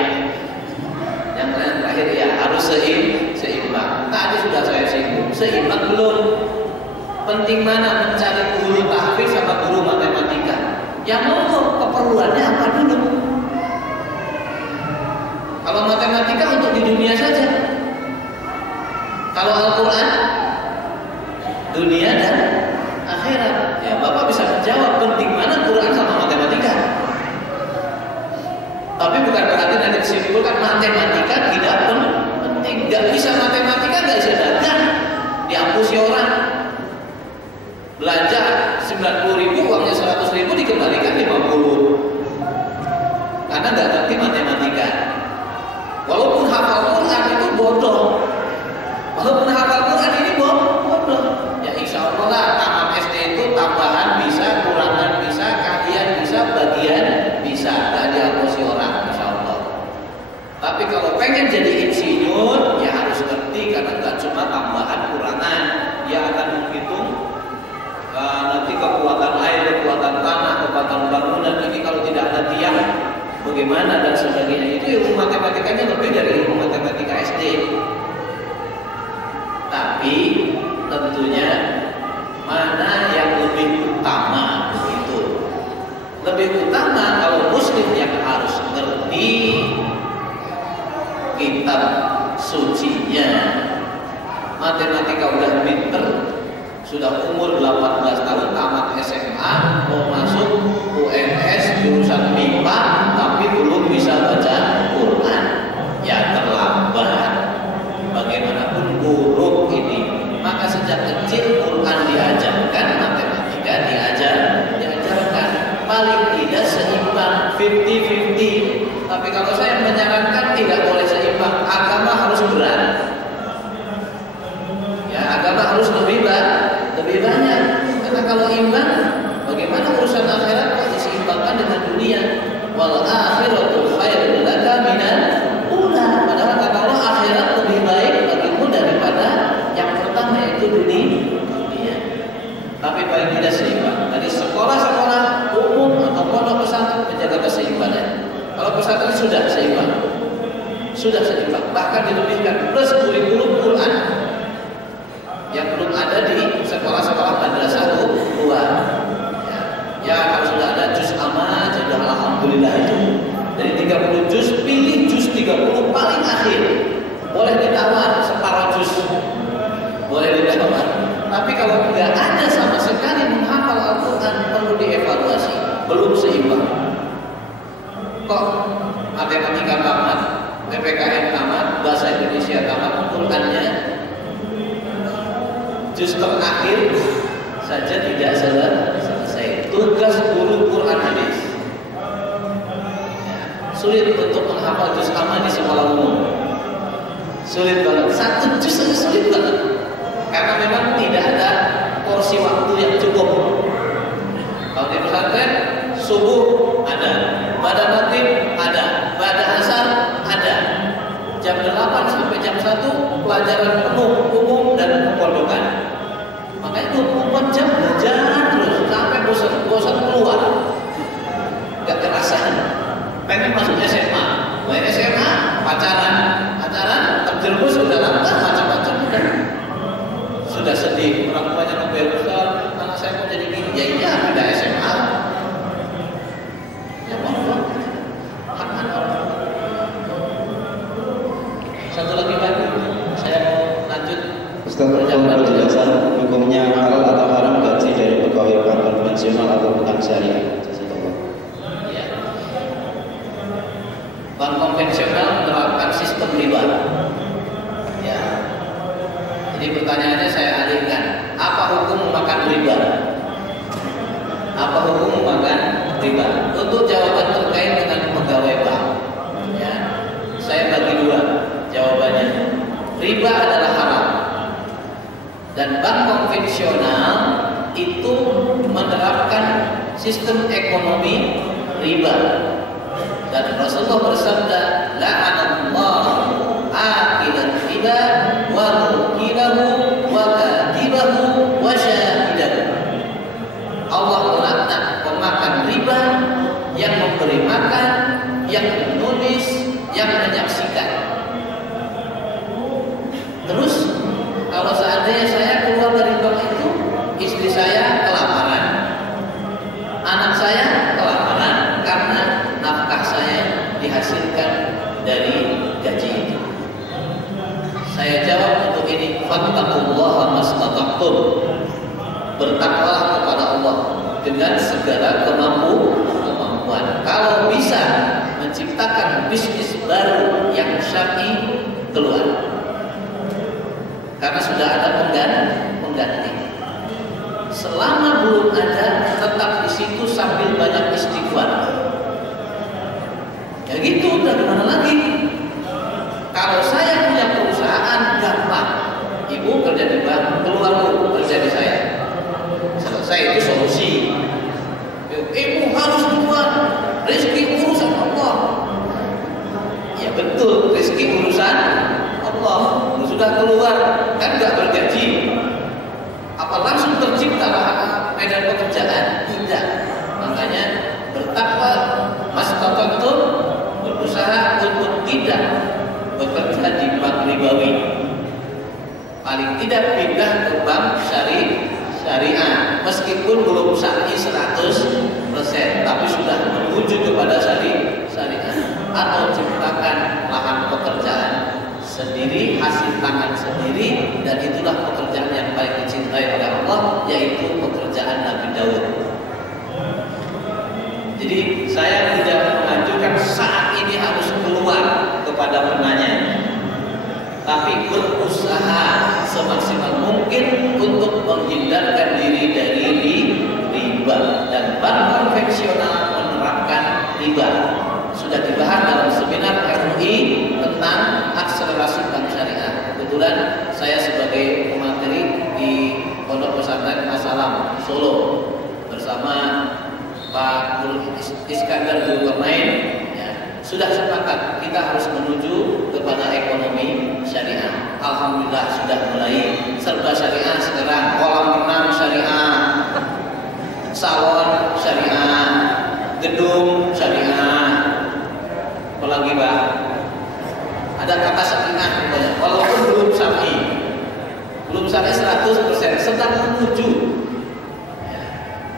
Yang terakhir ya harus seimbang. Tadi sudah saya singgung, seimbang belum. Penting mana mencari guru tahfiz sama guru matematika? Yang monggo keperluannya apa dulu? Kalau matematika untuk di dunia saja. Kalau Al-Quran, dunia dan akhirat. Ya, Bapak bisa menjawab penting mana Quran sama matematika. Tapi bukan berarti nanti disimpulkan matematika tidak penting. Gak bisa matematika, gak bisa dagang. Diampusi orang. Belanja 90.000, uangnya 100.000 dikembalikan 50. Karena gak ngerti matematika. Walaupun hafal Quran itu bodoh. Walaupun hafal Quran ini bodoh. Ya insya Allah lah tamat SD itu tambahan bisa, kurangan bisa, kalian bisa, bagian bisa. Gak diakusi orang insya Allah. Tapi kalau pengen jadi insinyur ya harus ngerti karena gak cuma tambahan kurangan. Dia akan menghitung nanti kekuatan air, kekuatan tanah, kekuatan bangunan. Ini kalau tidak ada tiang bagaimana dan sebagainya. Itu ilmu matematikanya lebih dari ilmu matematika SD. Tapi tentunya mana yang lebih utama itu. Lebih utama kalau muslim yang harus ngerti kitab sucinya. Matematika udah pinter, sudah umur 18 tahun tamat SMA, mau masuk UNS jurusan MIPA tapi belum bisa baca Quran, ya terlambat. Bagaimanapun buruk ini, maka sejak kecil Quran diajarkan, matematika diajarkan. Paling tidak seimbang 50-50. Tapi kalau saya menyarankan tidak boleh seimbang, agama harus berat. Ya, agama harus lebih banyak. Karena kalau imbang, bagaimana urusan akhirat kok diseimbangkan dengan dunia? Wal akhiratu khairul laka minal ula. Padahal kata Allah akhirat lebih baik bagimu daripada yang pertama yaitu dunia. Tapi paling tidak seimbang. Dari sekolah-sekolah umum atau pondok pesantren menjaga keseimbangan. Kalau pesantren sudah seimbang. Bahkan dilebihkan plus kurikulum Quran yang belum ada di sekolah-sekolah madrasah luar. Ya kalau sudah ada juz amma, sudah alhamdulillah itu. Dari 30 juz pilih juz 30 paling akhir. Boleh ditawar separuh juz. Boleh ditawar. Tapi kalau tidak ada sama sekali menghafal Al-Quran perlu dievaluasi. Belum seimbang. Kok matematika tamat, PPKN tamat, bahasa Indonesia tamat, Qurannya juz terakhir saja tidak selesai. Tugas guru Quran hadis. Ya, sulit untuk menghafal juz amma di sekolah umum. Sulit banget. Satu juz saja sulit banget. Karena memang tidak ada porsi waktu yang cukup. Kalau di pesantren subuh ada, pada maghrib ada, pada asar ada. Jam 8 sampai jam 1 pelajaran penuh umum dan pemondokan. Makanya 24 jam belajar terus sampai bosan keluar. Gak kerasa. Pengen masuk SMA. Mulai SMA pacaran terjerumus sudah lantas macam-macam sudah sedih. Orang tuanya ngebel besar, anak saya mau jadi gini. Ya iya, pindah SMA. Ya monggo. Hak orang. Satu lagi Pak, saya mau lanjut. Ustaz, penjelasan hukumnya halal atau haram gaji dari pegawai bank konvensional atau bank syariah? Ya. Bank konvensional menerapkan sistem riba. Ya, Jadi pertanyaannya saya alihkan, apa hukum memakan riba? Apa hukum memakan riba? Untuk jawaban terkait dengan pegawai bank, ya, saya bagi dua jawabannya. Riba adalah haram, dan bank konvensional itu menerapkan sistem ekonomi riba. Dan Rasulullah bersabda, la'anallahu akilan riba wa mukilahu wa katibahu wa syahidahu. Allah melaknat pemakan riba, yang memberi makan, yang menulis, yang menyaksikan. Terus kalau seandainya saya keluar dari bank itu, istri saya kelaparan, anak saya kelaparan karena nafkah saya dihasilkan dari gaji itu. Saya jawab untuk ini, fattaqullaha mastata'tum. Bertakwalah kepada Allah dengan segala kemampuan. Kalau bisa menciptakan bisnis baru yang syar'i, keluar. Karena sudah ada pengganti. Selama belum ada, tetap di situ sambil banyak istighfar. Ya gitu, udah gimana lagi? Kalau saya punya perusahaan, gampang. Ibu kerja di bank, keluar kerja di saya. Selesai, itu solusi. Ibu harus keluar, rezeki urusan Allah. Ya betul, rezeki urusan Allah. Sudah keluar, kan nggak bergaji. Apa langsung tercipta medan pekerjaan? Tidak. Makanya bertakwa, mastata'tum, berusaha untuk tidak bekerja di bank ribawi. Paling tidak pindah ke bank syariah, meskipun belum syar'i 100%, tapi sudah menuju kepada syariah. Atau ciptakan lahan pekerjaan sendiri, hasil tangan sendiri, dan itulah pekerjaan yang paling dicintai oleh Allah, yaitu pekerjaan Nabi Daud. Jadi saya tidak menganjurkan saat ini harus keluar kepada penanya, tapi berusaha semaksimal mungkin untuk menghindarkan diri dari riba. Dan bank konvensional menerapkan riba. Sudah dibahas dalam seminar RUI tentang akselerasi bank syariah. Kebetulan saya sebagai pemateri di Pondok Pesantren Masalam Solo bersama Pak Iskandar Zulkarnain, ya, sudah sepakat kita harus menuju kepada ekonomi syariah. Alhamdulillah sudah mulai serba syariah sekarang. Kolam renang syariah, salon syariah, gedung syariah. Apalagi Pak, ada kata syariah banyak, walaupun belum syar'i 100%, sedang menuju.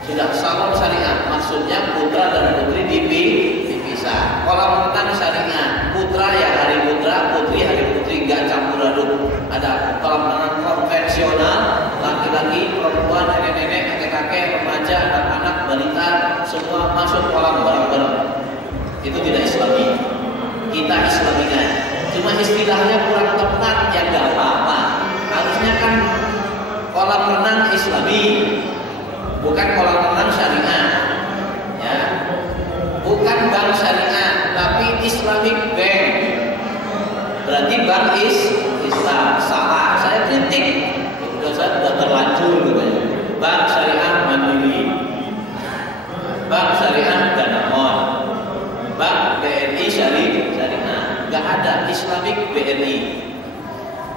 Sudah salon syariah, maksudnya putra dan putri dipisah. Kolam renang syariah, putra ya hari putra, putri hari putri, nggak campur aduk. Ada kolam renang konvensional, laki-laki, perempuan, nenek-nenek, kakek-kakek, remaja, anak-anak, balita, semua masuk kolam bareng-bareng. Itu tidak Islami. Kita Islamikan. Cuma istilahnya kurang tepat, ya nggak apa-apa. Harusnya kan kolam renang Islami, bukan kolam renang syariah, ya, bukan bank syariah, tapi Islamic Bank. Berarti bank Islam. Salah, saya kritik. Sudah terlanjur katanya. Bank syariah Mandiri, bank syariah Danamon, bank BRI syariah. Nggak ada Islamic BRI,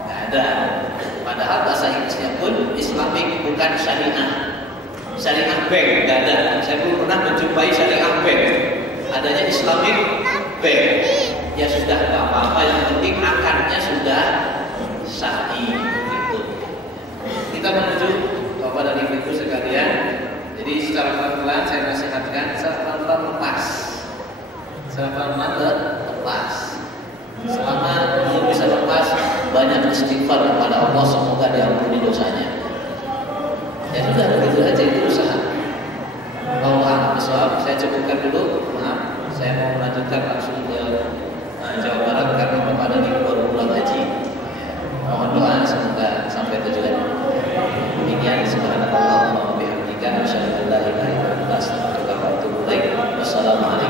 nggak ada. Padahal bahasa Inggrisnya pun Islamic, bukan syariah. Syariah Bank nggak ada. Saya belum pernah menjumpai syariah Bank. Adanya Islamic Bank. Ya sudah, nggak apa-apa. Yang penting akarnya sudah syar'i. Gitu. Kita menuju kepada ibu sekalian. Jadi secara pelan-pelan saya nasihatkan, secara pelan-pelan lepas. Secara pelan-pelan lepas. Selama belum bisa lepas, banyak istighfar kepada Allah, semoga diampuni dosanya. Ya sudah, begitu aja, itu usaha. Allah besar, saya cukupkan dulu. Maaf, saya mau melanjutkan langsung ke Jawa Barat karena Bapak ada di baru pulang haji. Mohon doa semoga sampai Wassalamualaikum